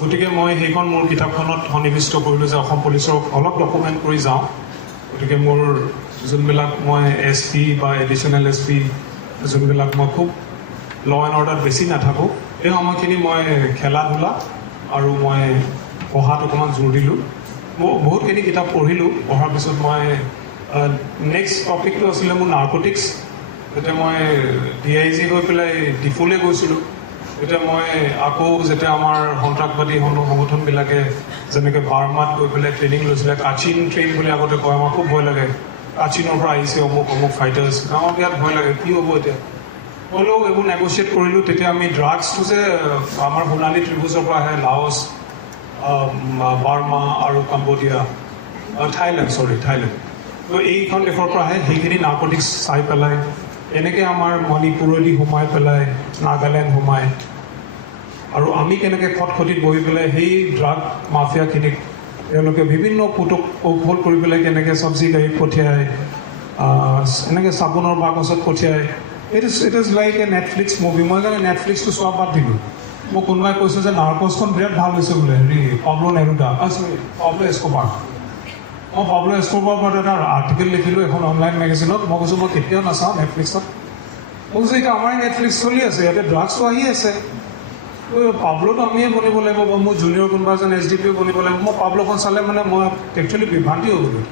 গতিকে মই সেইখন মোৰ কিতাপখনত সন্নিৱিষ্ট কৰিলোঁ যে অসম পুলিচৰ অলপ ডকুমেণ্ট কৰি যাওঁ গতিকে মোৰ যোনবিলাক মই SP বা এডিশ্যনেল SP যোনবিলাক মই খুব ল এণ্ড অৰ্ডাৰত বেছি নাথাকোঁ এই সময়খিনি মই খেলা ধূলা আৰু মই পঢ়াত অকণমান জোৰ দিলোঁ মই বহুতখিনি কিতাপ পঢ়িলোঁ পঢ়াৰ পিছত মই নেক্সট টপিকটো আছিলে মোৰ নাৰ্কটিক্স যেতিয়া মই DIG গৈ পেলাই ডিফুলৈ গৈছিলোঁ তেতিয়া মই আকৌ যেতিয়া আমাৰ সন্ত্ৰাসবাদী সংগঠনবিলাকে যেনেকৈ বাৰ্মাত গৈ পেলাই ট্ৰেইনিং লৈছিলে কাচিন ট্ৰেইন বুলি আগতে কয় আমাৰ খুব ভয় লাগে কাচিনৰ পৰা আহিছে অমুক ফাইটাৰ্ছ আমাৰ ইয়াত ভয় লাগে কি হ'ব এতিয়া হ'লেও এইবোৰ নেগচিয়েট কৰিলোঁ তেতিয়া আমি ড্ৰাগছটো যে আমাৰ সোণালী ত্ৰিভুজৰ পৰা আহে লাওছ বাৰ্মা আৰু কম্বোডিয়া থাইলেণ্ড তো এইখন দেশৰ পৰা আহে সেইখিনি নাৰ্কটিক্স চাই পেলাই এনেকৈ আমাৰ মণিপুৰেদি সোমাই পেলাই নাগালেণ্ড সোমাই আৰু আমি কেনেকৈ খটখটিত বহি পেলাই সেই ড্ৰাগ মাফিয়াখিনিক তেওঁলোকে বিভিন্ন কৌশল কৰি পেলাই কেনেকৈ চব্জি গাড়ীত পঠিয়ায় এনেকৈ চাবোনৰ বাকচত পঠিয়ায় it is like a Netflix movie মই কাৰণে নেটফ্লিক্সটো চোৱা বাদ দিলোঁ মোক কোনোবাই কৈছোঁ যে নাৰ্কছখন বিৰাট ভাল হৈছে বোলে হেৰি পাব্লো নেৰুদা পাব্লো এস্কোবাৰ মই পাব্লো এস্কোবাৰ ওপৰত এটা আৰ্টিকেল লিখিলোঁ এখন অনলাইন মেগাজিনত মই কৈছোঁ মই কেতিয়াও নাচাওঁ নেটফ্লিক্সত মই কৈছোঁ এতিয়া আমাৰ নেটফ্লিক্স চলি আছে ইয়াতে ড্ৰাগছটো আহি আছে পাব্লোটো আমিয়ে বনিব লাগিব বা মোৰ জুনিয়ৰ কোনোবা এজন SDP বনিব লাগিব মই পাব্লোখন চালে মানে মই একচুৱেলি বিভ্ৰান্তি হৈ গ'লোঁ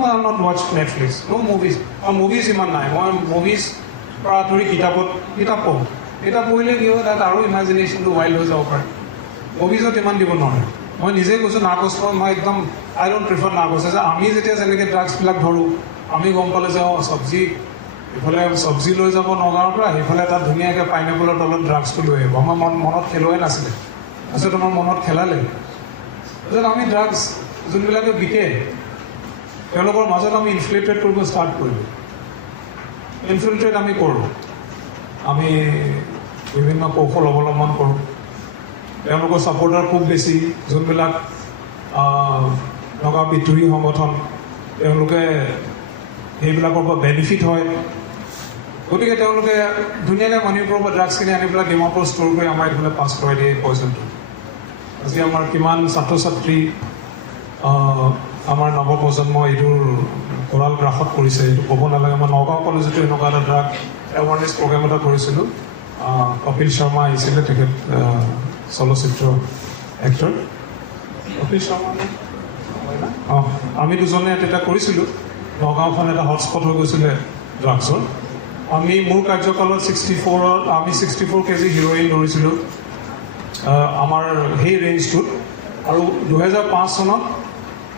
মই আই নট ৱাচ নেটফ্লিক্স মুভিজ ইমান নাই মই মুভিজ পৰা ধৰি কিতাপ পঢ়োঁ কিতাপ পঢ়িলে কি হয় তাত আৰু ইমাজিনেশ্যনটো ৱাইল্ড হৈ যাব পাৰে মুভিজত ইমান দিব নোৱাৰে মই নিজে কৈছোঁ নাৰ্কছখন মই একদম আই ডণ্ট প্ৰিফাৰ নাৰ্কছ যে আমি যেতিয়া যেনেকৈ ড্ৰাগছবিলাক ধৰোঁ আমি গম পালে যে ইফালে চব্জি লৈ যাব নগাঁৱৰ পৰা সেইফালে তাত ধুনীয়াকৈ পাইনেপলৰ তলত ড্ৰাগছটো লৈ আহিব আমাৰ মনত খেলোৱাই নাছিলে তাৰপিছত আমাৰ মনত খেলালে তাৰপিছত আমি ড্ৰাগছ যোনবিলাকে বিকে তেওঁলোকৰ মাজত আমি ইনফিল্ট্ৰেট কৰিব ষ্টাৰ্ট কৰিলোঁ ইনফিল্ট্ৰেট আমি কৰোঁ আমি বিভিন্ন কৌশল অৱলম্বন কৰোঁ তেওঁলোকৰ ছাপৰ্টাৰ খুব বেছি যোনবিলাক নগাঁও বিদ্ৰোহী সংগঠন তেওঁলোকে সেইবিলাকৰ পৰা বেনিফিট হয় গতিকে তেওঁলোকে ধুনীয়াকৈ মণিপুৰৰ পৰা ড্ৰাগছখিনি আনি পেলাই ডিমাপুৰ ষ্ট'ৰ কৰি আমাৰ এইফালে পাছ কৰাই দিয়ে পইজনটো আজি আমাৰ কিমান ছাত্ৰ ছাত্ৰী আমাৰ নৱপ্ৰজন্ম এইটোৰ কোৰাল গ্ৰাসত কৰিছে এইটো ক'ব নালাগে আমাৰ নগাঁও কলেজতো এনেকুৱা এটা ড্ৰাগ এৱাৰনেছ প্ৰগ্ৰেম এটা কৰিছিলোঁ কপিল শৰ্মা আহিছিলে তেখেত চলচ্চিত্ৰ এক্টৰ কপিল শৰ্মা আমি দুজনে তেতিয়া কৰিছিলোঁ নগাঁওখন এটা হটস্পট হৈ গৈছিলে ড্ৰাগছৰ আমি মোৰ কাৰ্যকালত 64ত আমি 64 কেজি হিৰ'ইন ধৰিছিলোঁ আমাৰ সেই ৰেঞ্জটোত আৰু 2005 চনত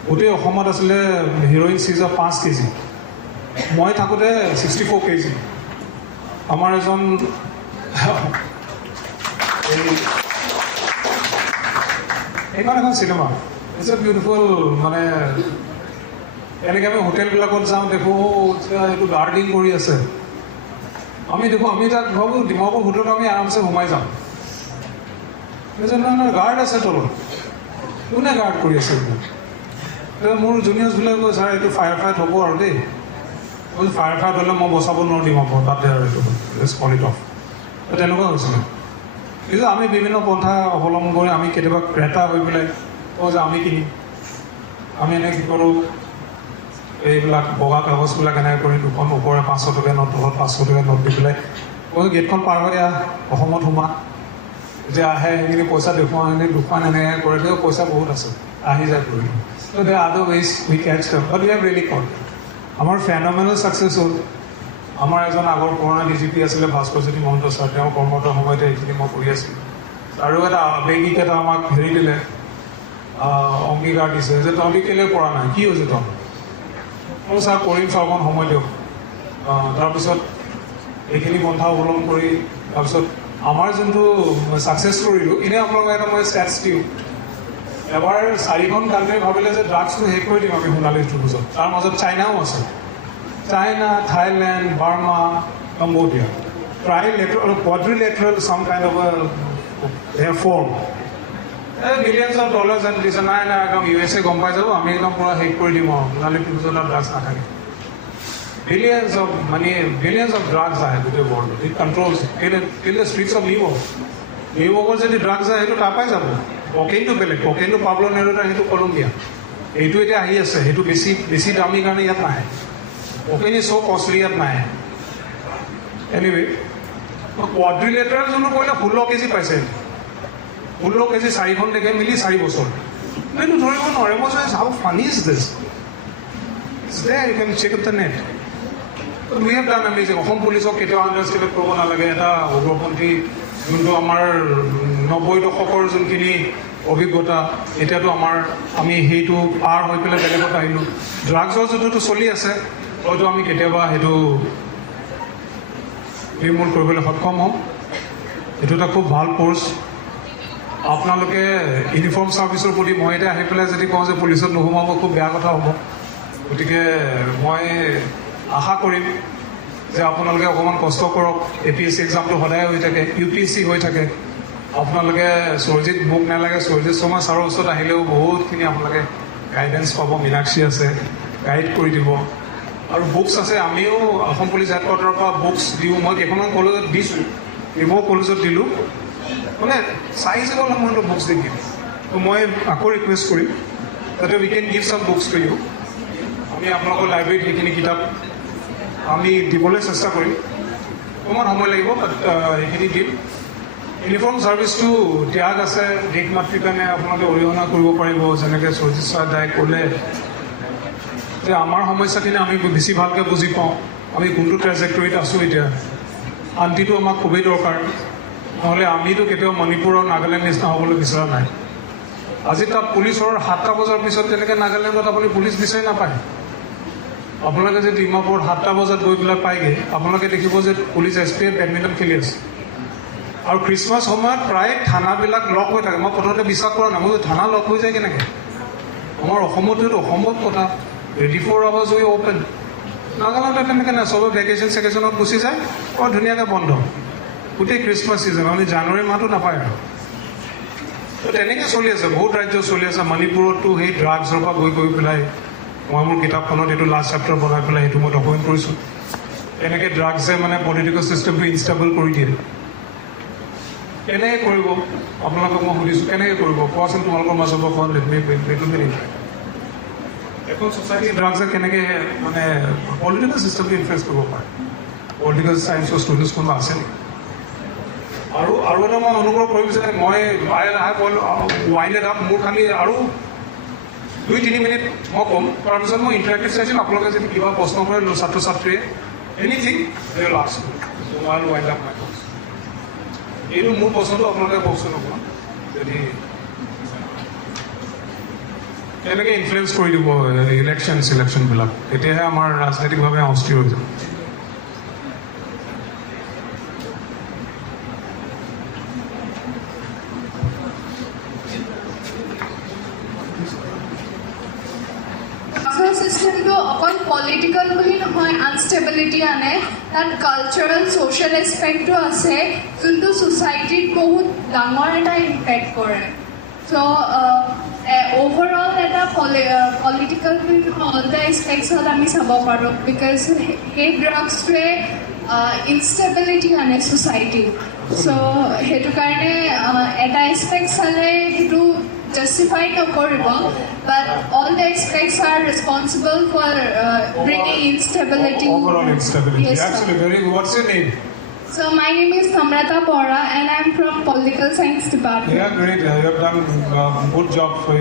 গোটেই অসমত আছিলে হিৰ'ইন চিজ অফ 5 কেজি মই থাকোঁতে 64 kg আমাৰ এজন এইখন এখন চিনেমা ইটছ এ বিউটিফুল মানে এনেকৈ আমি হোটেলবিলাকত যাওঁ দেখোঁ এইটো গাৰ্ডিং কৰি আছে আমি দেখোঁ আমি তাক ভাবোঁ ডিমাপুৰ হোটেলত আমি আৰামছে সোমাই যাম এজন গাৰ্ড আছে তলত কোনে গাৰ্ড কৰি আছে মোৰ জুনিয়ৰ্ছবিলাক কয় ছাৰ এইটো ফায়াৰ ফাইট হ'ব আৰু দেই ফায়াৰ ফাইট হ'লে মই বচাব নোৱাৰোঁ ডিমাপুৰ তাতে আৰু এইটো স্পলিট অফ তেনেকুৱা হৈছিলে কিন্তু আমি বিভিন্ন পন্থা অৱলম্বন কৰি আমি কেতিয়াবা ক্ৰেতা হৈ পেলাই কওঁ যে আমি কিনিম আমি এনেকৈ কি কৰোঁ এইবিলাক বগা কাগজবিলাক এনেকৈ কৰি দুখন ওপৰে 500 টকীয়া নোট তলত 500 টকীয়া নোট দি পেলাই গেটখন পাৰ কৰি অসমত সোমা যে আহে সেইখিনি পইচা দেখুৱাওঁ সেইখিনি দোকান এনেকৈ কৰে তেওঁ পইচা বহুত আছে আহি যায় কৰি so' they other ways we catch them but we have really call আমাৰ ফেন'মেনেল ছাকচেছ হ'ল আমাৰ এজন আগৰ পুৰণা IGP আছিলে ভাস্কৰজ্যোতি মহন্ত ছাৰ তেওঁ কৰ্মৰত সময়তে এইখিনি মই কৰি আছিলোঁ আৰু এটা আৱেগিক এটা আমাক হেৰি দিলে অংগীকাৰ দিছে যে তহঁতি কেলৈ পৰা নাই কি হৈছে তহঁত মই ছাৰ কৰিম ছাৰ অকণ সময় দিয়ক তাৰপিছত এইখিনি পন্থা অৱলম্বন কৰি তাৰপিছত আমাৰ যোনটো ছাকচেছ ষ্টৰিটো এনেই আপোনালোকক এটা মই ষ্টেটছ দিওঁ এবাৰ 4খন কাণ্ট্ৰিয়ে ভাবিলে যে ড্ৰাগছটো শেষ কৰি দিম আমি সোণালী ত্ৰিভুজত তাৰ মাজত চাইনাও আছে China Thailand Burma Cambodia trilateral quadrilateral some kind of a form billions of dollars and দিছে নাই নাই একদম USA গম পাই যাব আমি একদম পূৰা শেষ কৰি দিম আৰু সোণালী ত্ৰিভুজত ড্ৰাগছ নাথাকে billions of money, billions of drugs are in the world. It controls till the streets of New York. New York যদি ড্ৰাগছ আহে সেইটো তাপাই যাব কোকেইনটো বেলেগ কোকেইনটো পাবলো নেৰুটা সেইটো কলম্বিয়া এইটো এতিয়া আহি আছে সেইটো বেছি দামী কাৰণে ইয়াত নাহে কোকেইনি চ' কষ্টলি ইয়াত নাহে এনিৱে কোৱাড্ৰিলেটাৰেল যোনটো কৰিলে 16 কেজি পাইছে 16 কেজি 4খন দেশে মিলি 4 বছৰ এইটো ধৰিব নোৱাৰে মই how funny is this it's there you can check up the net we have done amazing Assam পুলিচক কেতিয়াও আণ্ডাৰষ্টিমেট কৰিব নালাগে এটা উগ্ৰপন্থী যোনটো আমাৰ 90 দশকৰ যোনখিনি অভিজ্ঞতা এতিয়াতো আমি সেইটো পাৰ হৈ পেলাই বেলেগত আহিলোঁ ড্ৰাগছৰ যোনটো চলি আছে হয়তো আমি কেতিয়াবা সেইটো নিৰ্মূল কৰিবলৈ সক্ষম হ'ম এইটো এটা খুব ভাল কোৰ্চ আপোনালোকে ইউনিফৰ্ম ছাৰ্ভিচৰ প্ৰতি মই এতিয়া আহি পেলাই যদি কওঁ যে পুলিচত নোসোমাব খুব বেয়া কথা হ'ব গতিকে মই আশা কৰিম যে আপোনালোকে অকণমান কষ্ট কৰক APSC এক্সামটো সদায় হৈ থাকে UPSC হৈ থাকে আপোনালোকে সুৰজিত মোক নালাগে সুৰজিত শৰ্মা ছাৰৰ ওচৰত আহিলেও বহুতখিনি আপোনালোকে গাইডেঞ্চ পাব মীনাক্ষী আছে গাইড কৰি দিব আৰু বুকছ আছে আমিও অসম পুলিচ হেডকোৱাৰ্টাৰৰ পৰা বুকছ দিওঁ মই কেইখনমান কলেজত দিছোঁ মই কলেজত দিলোঁ মানে চাইজেবল সময়ত বুকছ দি দিম ত' মই আকৌ ৰিকুৱেষ্ট কৰিম যাতে উই কেন গিভ চাম বুকছ টু ইউ আমি আপোনালোকৰ লাইব্ৰেৰীত সেইখিনি কিতাপ আমি দিবলৈ চেষ্টা কৰিম অকণমান সময় লাগিব বাট সেইখিনি দিম ইউনিফৰ্ম ছাৰ্ভিচটো ত্যাগ আছে দেশ মাতৃৰ কাৰণে আপোনালোকে অৰিহণা কৰিব পাৰিব যেনেকৈ সুৰজিত ছাৰ দাই ক'লে যে আমাৰ সমস্যাখিনি আমি বেছি ভালকৈ বুজি পাওঁ আমি কোনটো ট্ৰেজেক্টৰীত আছোঁ এতিয়া শান্তিটো আমাক খুবেই দৰকাৰ নহ'লে আমিতো কেতিয়াও মণিপুৰ আৰু নাগালেণ্ড নিচিনা হ'বলৈ বিচৰা নাই আজি তাত পুলিচৰ 7টা বজাৰ পিছত তেনেকৈ নাগালেণ্ডত আপুনি পুলিচ বিচাৰি নাপায় আপোনালোকে যদি ডিমাপুৰত 7টা বজাত গৈ পেলাই পায়গৈ আপোনালোকে দেখিব যে পুলিচ SPয়ে বেডমিণ্টন খেলি আছে আৰু খ্ৰীষ্টমাছ সময়ত প্ৰায় থানাবিলাক লক হৈ থাকে মই প্ৰথমতে বিশ্বাস কৰা নাই মই থানা লক হৈ যায় কেনেকৈ আমাৰ অসমতো অসম্ভৱ কথা 24 hours উই অ'পেন নাগালেণ্ডত তেনেকৈ নাই চবে ভেকেশ্যনত গুচি যায় বৰ ধুনীয়াকৈ বন্ধ গোটেই খ্ৰীষ্টমাছ ছিজন আমি জানুৱাৰী মাহটো নাপায় আৰু তো তেনেকৈ চলি আছে বহুত ৰাজ্য চলি আছে মণিপুৰতো সেই ড্ৰাগছৰ পৰা গৈ পেলাই মই মোৰ কিতাপখনত এইটো লাষ্ট চেপ্টাৰ বনাই পেলাই সেইটো মই ডকুমেণ্ট কৰিছোঁ এনেকৈ ড্ৰাগছে মানে পলিটিকেল চিষ্টেমটো ইনষ্টেবল কৰি দিয়ে কেনেকৈ কৰিব আপোনালোকক মই সুধিছোঁ কেনেকৈ কৰিব কোৱাচোন তোমালোকৰ মাজৰ পৰা কোৱা এইটো এখন ছ'চাইটি ড্ৰাগছে কেনেকৈ মানে পলিটিকেল চিষ্টেমটো ইনফ্লুৱেঞ্চ কৰিব পাৰে পলিটিকেল চায়েন্সৰ ষ্টুডেণ্টছ কোনোবা আছে নেকি আৰু এটা মই অনুগ্ৰহ কৰিম যে মই ৱাইণ্ড এট আপ মোৰ খালি আৰু 2-3 মিনিট মই ক'ম তাৰপিছত মই ইণ্টাৰেক্টিভ ছেশ্যন আপোনালোকে যদি কিবা প্ৰশ্ন কৰে ছাত্ৰ ছাত্ৰীয়ে এনিথিং লাষ্ট মই ৱাইণ্ড আপ মাই কৰ্চ এইটো মোৰ পচন্দ আপোনালোকে কওকচোন অকণমান যদি এনেকৈ ইনফ্লুৱেঞ্চ কৰি দিব ইলেকশ্যনবিলাক, তেতিয়াহে আমাৰ ৰাজনৈতিকভাৱে অস্থিৰ হৈ যাব। সিস্টেমটো অকল পলিটিকেল বুলি নহয়, আনষ্টেবিলিটি আনে, তাত কালচাৰেল ছ'চিয়েল এছপেক্টটো আছে যোনটো ছ'চাইটিত বহুত ডাঙৰ এটা ইম্পেক্ট কৰে। চ' অভাৰঅল এটা পলিটিকেল বুলি নহয়, অল দ্য এছপেক্টছত আমি চাব পাৰোঁ, বিকজ সেই ড্ৰাগছটোৱে ইনষ্টেবিলিটি আনে ছ'চাইটিত। চ' সেইটো কাৰণে এটা এছপেক্ট চালে সেইটো justify নকৰিব, but all the aspects are responsible for bringing instability. Overall instability. Yes, Actually, very good. What's your name? So my name is Namrata Bora and I'm from Political Science Department. Yeah, great. You have done good job for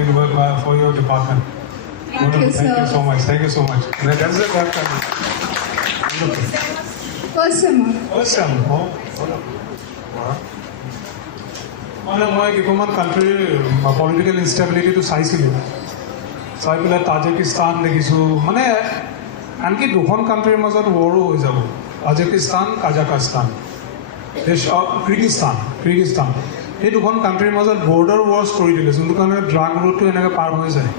your department. Thank you, sir. Thank you so much. Thank you so much. That's it. Awesome. Awesome. মানে মই কেইখনমান কাণ্ট্ৰিৰ political ইনষ্টেবিলিটিটো চাইছিলোঁ, চাই পেলাই Tajikistan দেখিছোঁ, মানে আনকি দুখন কাণ্ট্ৰিৰ মাজত ৱাৰো হৈ যাব, তাজিকিস্তান কাজাকাস্তান, কিৰ্গিস্তান, সেই দুখন কাণ্ট্ৰিৰ মাজত বৰ্ডাৰ ৱাৰ্ছ কৰি দিলে, যোনটো কাৰণে ড্ৰাগ ৰোডটো এনেকৈ পাৰ হৈ যায়।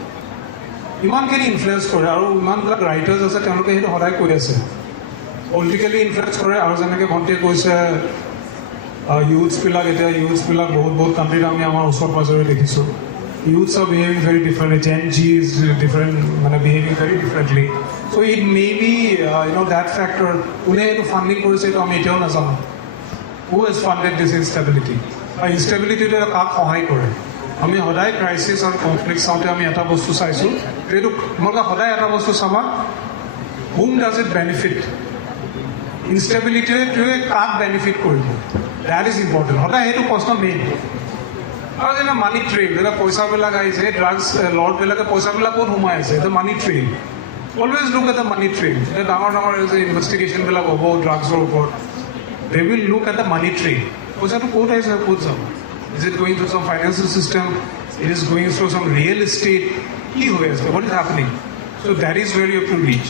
ইমানখিনি ইনফ্লুৱেঞ্চ কৰে, আৰু ইমানবিলাক ৰাইটাৰ্ছ আছে তেওঁলোকে সেইটো সদায় কৈ আছে, পলিটিকেলি ইনফ্লুৱেঞ্চ কৰে। আৰু যেনেকৈ ভণ্টিয়ে কৈছে ইউথছবিলাক বহুত কাণ্ট্ৰিত আমি আমাৰ ওচৰ পাজৰে দেখিছোঁ, youths are behaving very different, Gen Z is different, মানে behaving very differently. So' it may be that factor. কোনে এইটো ফাণ্ডিং কৰিছে এইটো আমি এতিয়াও নাজানো। হু হেজ ফাণ্ডেড দিছ ইনষ্টেবিলিটি, আৰু ইনষ্টেবিলিটিটোৱে কাক সহায় কৰে? আমি সদায় ক্ৰাইচিছ আৰু কনফ্লিক্ট চাওঁতে আমি এটা বস্তু চাইছোঁ, এইটো তোমালোকে সদায় এটা বস্তু চাবা, হুম ডাজ ইট বেনিফিট? ইনষ্টেবিলিটিটোৱে কাক বেনিফিট কৰিব? That is important. সদায় সেইটো প্ৰশ্ন মেইন। আৰু যেনে মানি ট্ৰেইল, যেতিয়া পইচাবিলাক আহিছে, ড্ৰাগছ লৰ্ডবিলাকে পইচাবিলাক ক'ত সোমাই আছে, এইটো money trail. Always look at the money trail. ডাঙৰ যে ইনভেষ্টিগেশ্যনবিলাক হ'ব ড্ৰাগছৰ ওপৰত, they will look at the money trail. পইচাটো ক'ত আহিছে, ক'ত যাব? Is it going through some financial system, it is going through some real estate, কি হৈ আছে, what is happening? So' that is where you have to reach.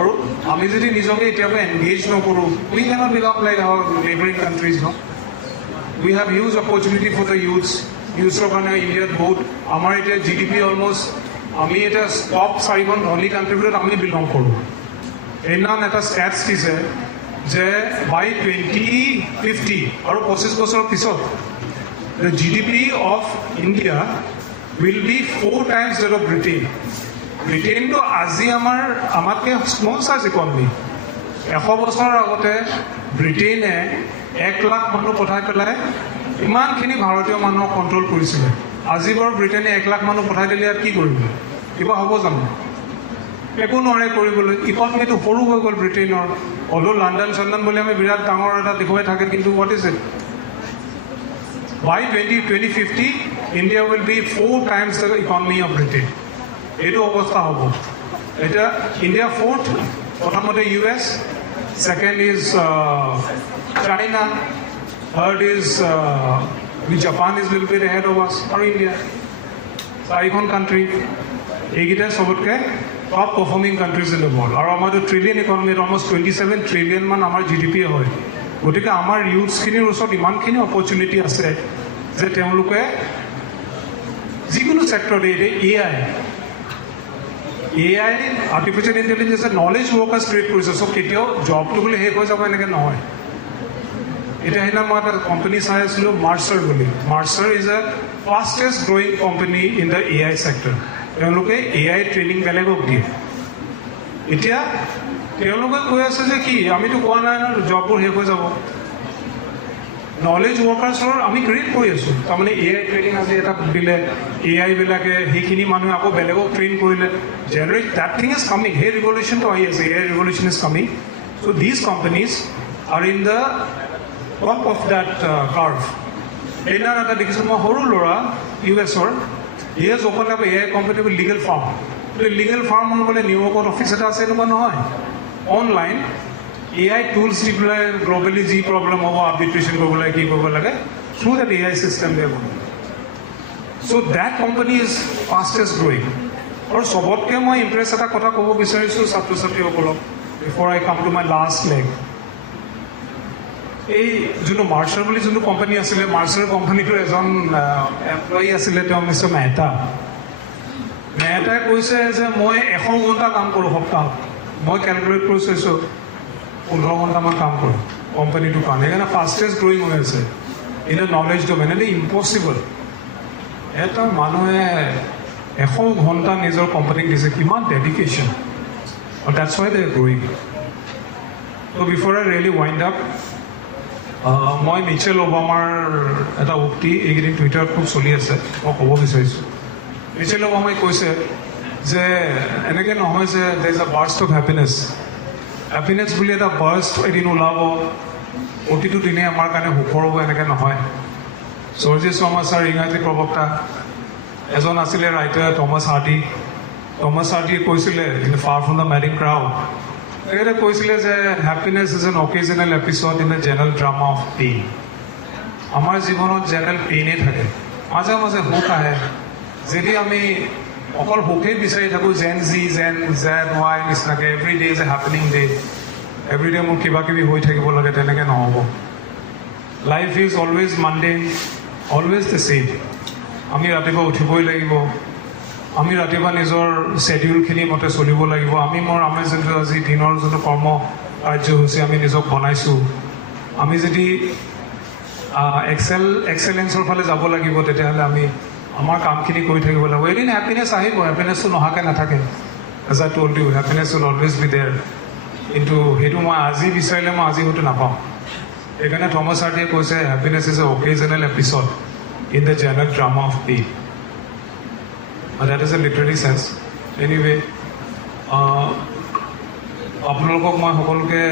আৰু আমি যদি নিজকে এতিয়াৰ পৰা এনগেজ নকৰোঁ, we cannot become like hour neighbouring countries, ন? We have huge opportunity for the ইউথছৰ কাৰণে ইণ্ডিয়াত বহুত। আমাৰ এতিয়া GDP অলমষ্ট, আমি এতিয়া টপ 4খন ধনী কাণ্ট্ৰিৰ ভিতৰত আমি বিলং কৰোঁ। সেইদিনাখন এটা ষ্টেটছ দিছে যে বাই 2050 আৰু 25 বছৰৰ পিছত the GDP of India will be 4 times that of Britain. ব্ৰিটেইনটো আজি আমাতকৈ স্মল চাইজ ইকনমি। 100 বছৰৰ আগতে ব্ৰিটেইনে 1 লাখ মানুহ পঠাই পেলাই ইমানখিনি ভাৰতীয় মানুহক কণ্ট্ৰল কৰিছিলে। আজি বাৰু ব্ৰিটেইনে 1 লাখ মানুহ পঠাই দিলে ইয়াত কি কৰিব? কিবা হ'ব জানো? একো নোৱাৰে কৰিবলৈ। ইকনমিটো সৰু হৈ গ'ল ব্ৰিটেইনৰ। হ'লেও লণ্ডন বুলি আমি বিৰাট ডাঙৰ এটা দেখুৱাই থাকে, কিন্তু what is it? By 2050 India will be 4 times the economy of Britain. এইটো অৱস্থা হ'ব। এতিয়া ইণ্ডিয়া 4th, প্ৰথমতে US, second is China, third is Japan is little bit ahead of us, আৰু ইণ্ডিয়া। 4খন কাণ্ট্ৰি, এইকেইটাই চবতকৈ top performing countries in the world. আৰু আমাৰতো ট্ৰিলিয়ন ইকনমিত অলমষ্ট 27 trillion মান আমাৰ GDP হয়। গতিকে আমাৰ ইউথছখিনিৰ ওচৰত ইমানখিনি অপৰচুনিটি আছে যে তেওঁলোকে যিকোনো ছেক্টৰত, AI আৰ্টিফিচিয়েল ইণ্টেলিজেঞ্চে নলেজ ৱৰ্কাৰ্ছ ক্ৰিয়েট কৰিছে। চ' কেতিয়াও জবটো বুলি শেষ হৈ যাব এনেকৈ নহয়। এতিয়া সেইদিনা মই এটা কোম্পানী চাই আছিলোঁ, মাৰ্চাৰ বুলি। Mercor is a fastest growing company in the AI sector. তেওঁলোকে AI ট্ৰেইনিং বেলেগক দিয়ে। এতিয়া তেওঁলোকে কৈ আছে যে কি, আমিতো কোৱা নাই ন জববোৰ শেষ হৈ যাব। নলেজ ৱৰ্কাৰ্ছৰ আমি ক্ৰিয়েট কৰি আছোঁ। তাৰমানে AI ট্ৰেইনিং আজি এটা দিলে, AIবিলাকে সেইখিনি মানুহে আকৌ বেলেগক ট্ৰেইন কৰিলে। Generate that thing is coming. সেই ৰিভলিউশ্যনটো আহি আছে, AI revolution is coming. So' these companies are in the top of that curve. সেইদিনা এটা দেখিছোঁ মই, সৰু ল'ৰা US-ৰ, he has open up AI company with legal firm. Legal firm বোলে নিউয়ৰ্কত অফিচ এটা আছে, এনেকুৱা নহয়। অনলাইন AI টুলছ দি পেলাই গ্ল'বেলি যি প্ৰব্লেম হ'ব, আৰ্বিট্ৰেশ্যন কৰিব লাগে, কি কৰিব লাগে, through that AI system they হ'ব। So' that company is fastest growing. আৰু সবতকৈ মই ইম্প্ৰেছ এটা কথা ক'ব বিচাৰিছোঁ ছাত্ৰ ছাত্ৰীসকলক before I come to my last leg এই যোনটো মাৰ্চাৰ বুলি যোনটো কোম্পানী আছিলে মাৰ্চাৰ কোম্পানীটোৰ এজন এমপ্লয়ী আছিলে তেওঁ মিষ্টাৰ মেহতাই কৈছে যে মই 100 ঘণ্টা কাম কৰোঁ সপ্তাহত মই কেলকুলেট কৰি চাইছোঁ 15 ঘণ্টামান কাম কৰোঁ কোম্পানীটোৰ কাৰণে সেইকাৰণে ফাষ্টেষ্ট গ্ৰ'য়িং হৈ আছে ইন এ নলেজ ডমেইন এইটো ইম্পচিবল এটা মানুহে 100 ঘণ্টা নিজৰ কোম্পানীক দিছে কিমান ডেডিকেশ্যন আৰু that's why they are growing ত' before I really wind up মই মিচেল অবামাৰ এটা উক্তি এইকেইদিন টুইটাৰত খুব চলি আছে মই ক'ব বিচাৰিছোঁ মিচেল অবামাই কৈছে যে এনেকৈ নহয় যে they is a burst of happiness বুলি এটা বাৰ্ষ্ট এদিন ওলাব প্ৰতিটো দিনে আমাৰ কাৰণে সুখৰ হ'ব এনেকৈ নহয় সুৰজিৎ শৰ্মা ছাৰ ইংৰাজী প্ৰবক্তা এজন আছিলে ৰাইটাৰ টমাছ হাৰ্ডি কৈছিলে in far from the madding crowd তেখেতে কৈছিলে যে happiness is an occasional episode in the general drama of pain আমাৰ জীৱনত জেনেৰেল পেইনেই থাকে মাজে মাজে সুখ আহে যদি আমি অকল সুখেই বিচাৰি থাকোঁ জেন ৱাই নিচিনাকৈ every day is a happening day every day মোৰ কিবা কিবি হৈ থাকিব লাগে তেনেকৈ নহ'ব life is always Monday always the same আমি ৰাতিপুৱা উঠিবই লাগিব আমি ৰাতিপুৱা নিজৰ শ্বেডিউলখিনি মতে চলিব লাগিব আমি যোনটো আজি দিনৰ যোনটো কৰ্ম কাৰ্যসূচী আমি নিজক বনাইছোঁ আমি যদি এক্সেলেঞ্চৰ ফালে যাব লাগিব তেতিয়াহ'লে আমি আমাৰ কামখিনি কৰি থাকিব লাগিব এদিন হেপিনেছ আহিব হেপিনেছটো নহাকৈ নাথাকে as I told you happiness will always be there কিন্তু সেইটো মই আজি বিচাৰিলে মই আজি হয়তো নাপাওঁ সেইকাৰণে থমাছ হাৰ্ডিয়ে কৈছে happiness is a occasional episode in the general drama of pain that is a literary sense anyway আপোনালোকক মই সকলোকে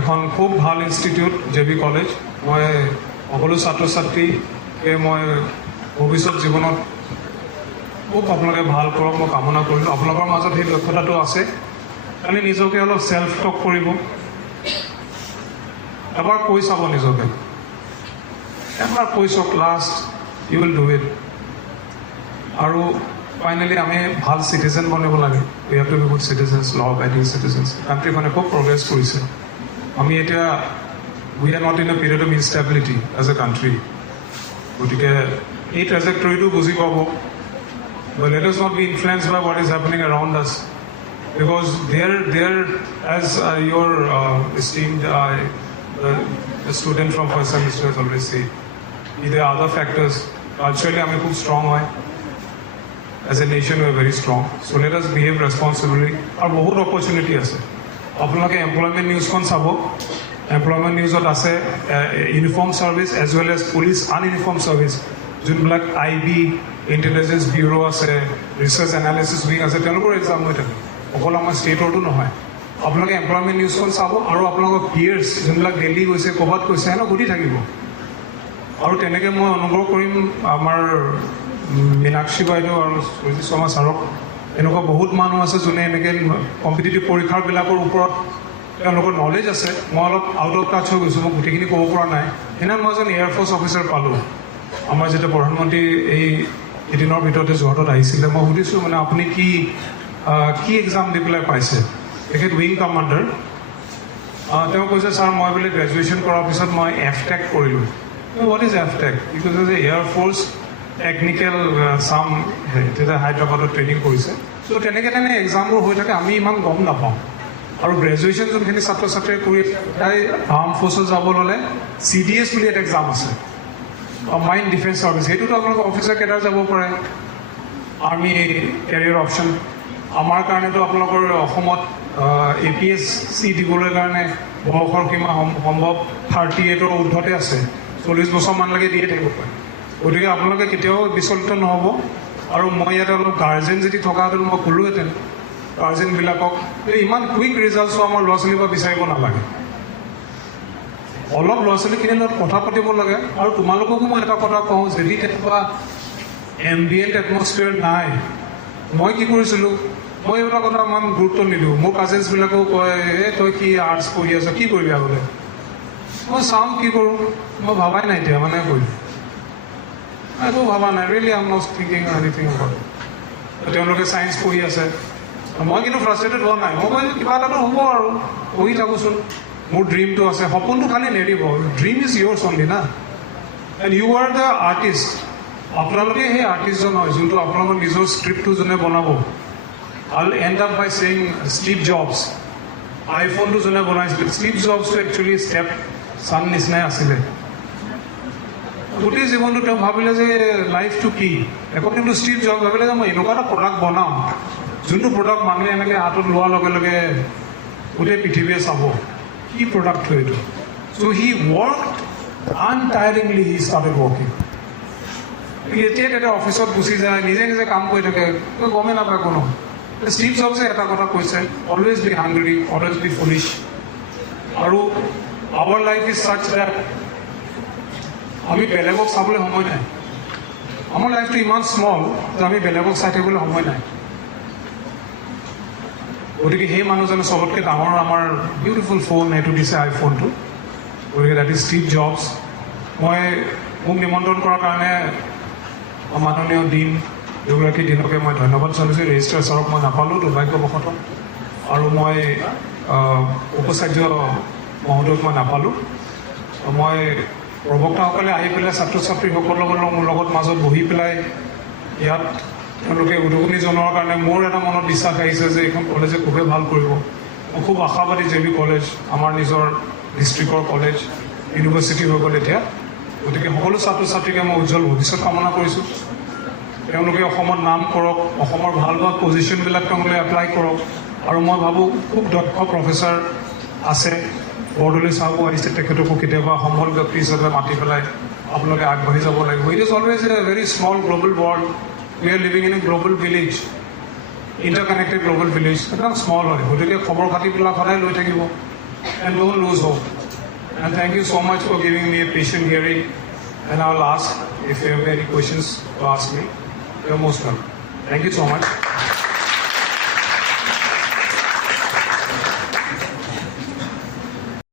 এখন খুব ভাল ইনষ্টিটিউট JB কলেজ মই সকলো ছাত্ৰ ছাত্ৰীকে মই ভৱিষ্যত জীৱনত খুব আপোনালোকে ভাল কৰক মই কামনা কৰিলোঁ আপোনালোকৰ মাজত সেই দক্ষতাটো আছে কাৰণে নিজকে অলপ চেল্ফ টক কৰিব এবাৰ কৈ চাব নিজকে এবাৰ কৈ চাওক last you will do it আৰু ফাইনেলি আমি ভাল চিটিজেন বনিব লাগে we have to be good citizens law abiding citizens কাণ্ট্ৰিখনে খুব প্ৰগ্ৰেছ কৰিছে আমি এতিয়া we are not in a period of instability as a country গতিকে এই ট্ৰেজেক্টৰীটো বুজি পাব but let us not be influenced by what is happening around us because there as your esteemed the student from first semester has always said there are other factors culturally আমি খুব strong হয় as a nation we are very strong so let us behave responsibly আৰু বহুত opportunity আছে আপোনালোকে employment newsখন চাব employment newsত আছে uniform service as well as police ununiformed service যোনবিলাক IB intelligence bureau আছে research analysis wing আছে তেওঁলোকৰ এক্সাম হৈ থাকে অকল আমাৰ ষ্টেটৰটো নহয় আপোনালোকে employment newsখন চাব আৰু আপোনালোকৰ peers যোনবিলাক দিল্লী গৈছে ক'ৰবাত গৈছে হেনো ঘূৰি থাকিব আৰু তেনেকৈ মই অনুভৱ কৰিম আমাৰ মীনাক্ষী বাইদেউ আৰু সুৰজিৎ শৰ্মা ছাৰক এনেকুৱা বহুত মানুহ আছে যোনে এনেকৈ কম্পিটিটিভ পৰীক্ষাবিলাকৰ ওপৰত তেওঁলোকৰ নলেজ আছে মই অলপ আউট অফ টাচ হৈ গৈছোঁ মই গোটেইখিনি ক'ব পৰা নাই সেইদিনা মই এজন এয়াৰফ'ৰ্চ অফিচাৰ পালোঁ আমাৰ যেতিয়া প্ৰধানমন্ত্ৰী এই এদিনৰ ভিতৰতে যোৰহাটত আহিছিলে মই সুধিছোঁ মানে আপুনি কি এক্সাম দি পেলাই পাইছে তেখেত উইং কমাণ্ডাৰ তেওঁ কৈছে ছাৰ মই বোলে গ্ৰেজুৱেশ্যন কৰাৰ পিছত মই FTech কৰিলোঁ what is FTech because as a Air Force technical some তেতিয়া হায়দৰাবাদত ট্ৰেইনিং কৰিছে চ' তেনেকৈ এক্সামবোৰ হৈ থাকে আমি ইমান গম নাপাওঁ আৰু গ্ৰেজুৱেশ্যন যোনখিনি ছাত্ৰ ছাত্ৰীয়ে কৰি তাই আৰ্ম ফ'ৰ্চত যাব ল'লে CDS বুলি এটা এক্সাম আছে কম্বাইণ্ড ডিফেন্স ছাৰ্ভিচ সেইটোতো আপোনালোকৰ অফিচাৰ কেডাৰ যাব পাৰে আৰ্মি কেৰিয়াৰ অপশ্যন আমাৰ কাৰণেতো আপোনালোকৰ অসমত APSC দিবলৈ কাৰণে বয়সৰ সীমা সম্ভৱ 38ৰ ঊৰ্ধতে আছে 40 বছৰমানলৈকে দিয়ে থাকিব পাৰে গতিকে আপোনালোকে কেতিয়াও বিচলিত নহ'ব আৰু মই ইয়াতে অলপ গাৰ্জেন যদি থকাহেঁতেন মই ক'লোহেঁতেন গাৰ্জেনবিলাকক ইমান কুইক ৰিজাল্টছো আমাৰ ল'ৰা ছোৱালীৰ পৰা বিচাৰিব নালাগে অলপ ল'ৰা ছোৱালীখিনিৰ লগত কথা পাতিব লাগে আৰু তোমালোককো মই এটা কথা কওঁ যদি তেনেকুৱা এম্বিয়েণ্ট এটমস্ফিয়াৰ নাই মই কি কৰিছিলোঁ মই এইবিলাক কথা ইমান গুৰুত্ব নিদিওঁ মোৰ কাজিনছবিলাকেও কয় তই কি আৰ্টছ পঢ়ি আছ কি কৰিবি আগতে মই চাওঁ কি কৰোঁ মই ভাবাই নাই এতিয়া মানে কৰিম একো ভাবা নাই, really I am not thinking anything about it. তেওঁলোকে ছায়েন্স পঢ়ি আছে, মই কিন্তু ফ্ৰাষ্ট্ৰেটেড হোৱা নাই। মই কৈছোঁ কিবা এটাতো হ'ব আৰু, পঢ়ি থাকোঁচোন, মোৰ ড্ৰিমটো আছে। সপোনটো খালি নেৰিব, ড্ৰিম ইজ ইয়ৰ্ছ অনলি না, and you are the artist. আপোনালোকে সেই আৰ্টিষ্টজন হয়, যোনটো আপোনালোকৰ নিজৰ স্ক্ৰিপ্টটো যোনে বনাব। I will end up by saying Steve Jobs, আইফোনটো যোনে বনাইছিল, ষ্টিভ জবছটো একচুৱেলি ষ্টেপ ছান নিচিনাই আছিলে। গোটেই জীৱনটো তেওঁ ভাবিলে যে লাইফটো কি, একো কিন্তু ষ্টিভ জবছ ভাবিলে যে মই এনেকুৱা এটা প্ৰডাক্ট বনাম, যোনটো প্ৰডাক্ট মানুহে এনেকৈ হাতত লোৱাৰ লগে লগে গোটেই পৃথিৱীয়ে চাব কি প্ৰডাক্ট হয় এইটো। চ' হি ৱৰ্ক আনটায়াৰিংলি, হি ষ্টাৰ্টেড ৱৰ্কিং। তেতিয়া অফিচত গুচি যায়, নিজে নিজে কাম কৰি থাকে, গমেই নাপায় কোনো। ষ্টিভ জবছে এটা কথা কৈছে, always be hungry, always be foolish. আৰু our life is such that আমি বেলেগক চাবলৈ সময় নাই। আমাৰ লাইফটো ইমান স্মল যে আমি বেলেগক চাই থাকিবলৈ সময় নাই। গতিকে সেই মানুহজনে চবতকৈ ডাঙৰ আমাৰ বিউটিফুল ফোন সেইটো দিছে, আইফোনটো। গতিকে ডেট ইজ ষ্টিভ জবছ। মোক নিমন্ত্ৰণ কৰাৰ কাৰণে মাননীয় ডিন দুগৰাকী দিনকে মই ধন্যবাদ জনাইছোঁ। ৰেজিষ্ট্ৰাৰ ছাৰক মই নাপালোঁ দুৰ্ভাগ্যবশতঃ, আৰু মই উপাচাৰ্য মহোদয়ক মই নাপালোঁ। মই প্ৰবক্তাসকলে আহি পেলাই ছাত্ৰ ছাত্ৰীসকলৰ মোৰ লগত মাজত বহি পেলাই ইয়াত তেওঁলোকে উদগনি জনোৱাৰ কাৰণে মোৰ এটা মনত বিশ্বাস আহিছে যে এইখন কলেজে খুবেই ভাল কৰিব। মই খুব আশাবাদী JB কলেজ আমাৰ নিজৰ ডিষ্ট্ৰিক্টৰ কলেজ, ইউনিভাৰ্চিটি হৈ গ'ল এতিয়া। গতিকে সকলো ছাত্ৰ ছাত্ৰীকে মই উজ্জ্বল ভৱিষ্যত কামনা কৰিছোঁ। তেওঁলোকে অসমত নাম কৰক, অসমৰ ভাল ভাল পজিশ্যনবিলাক তেওঁলোকে এপ্লাই কৰক। আৰু মই ভাবোঁ খুব দক্ষ প্ৰফেচাৰ আছে, বৰদলৈ চাহাবো আহিছে, তেখেতকো কেতিয়াবা সম্বল ব্যক্তি হিচাপে মাতি পেলাই আপোনালোকে আগবাঢ়ি যাব লাগিব। It is always a very small global world, we are living in a global village, interconnected global village, একদম স্মল হয়। গতিকে খবৰ খাতিবিলাক সদায় লৈ থাকিব, and don't lose hope. And thank you so much for giving me a patient hearing. And I will ask if you have any questions to ask me. You are most welcome. Thank you so much.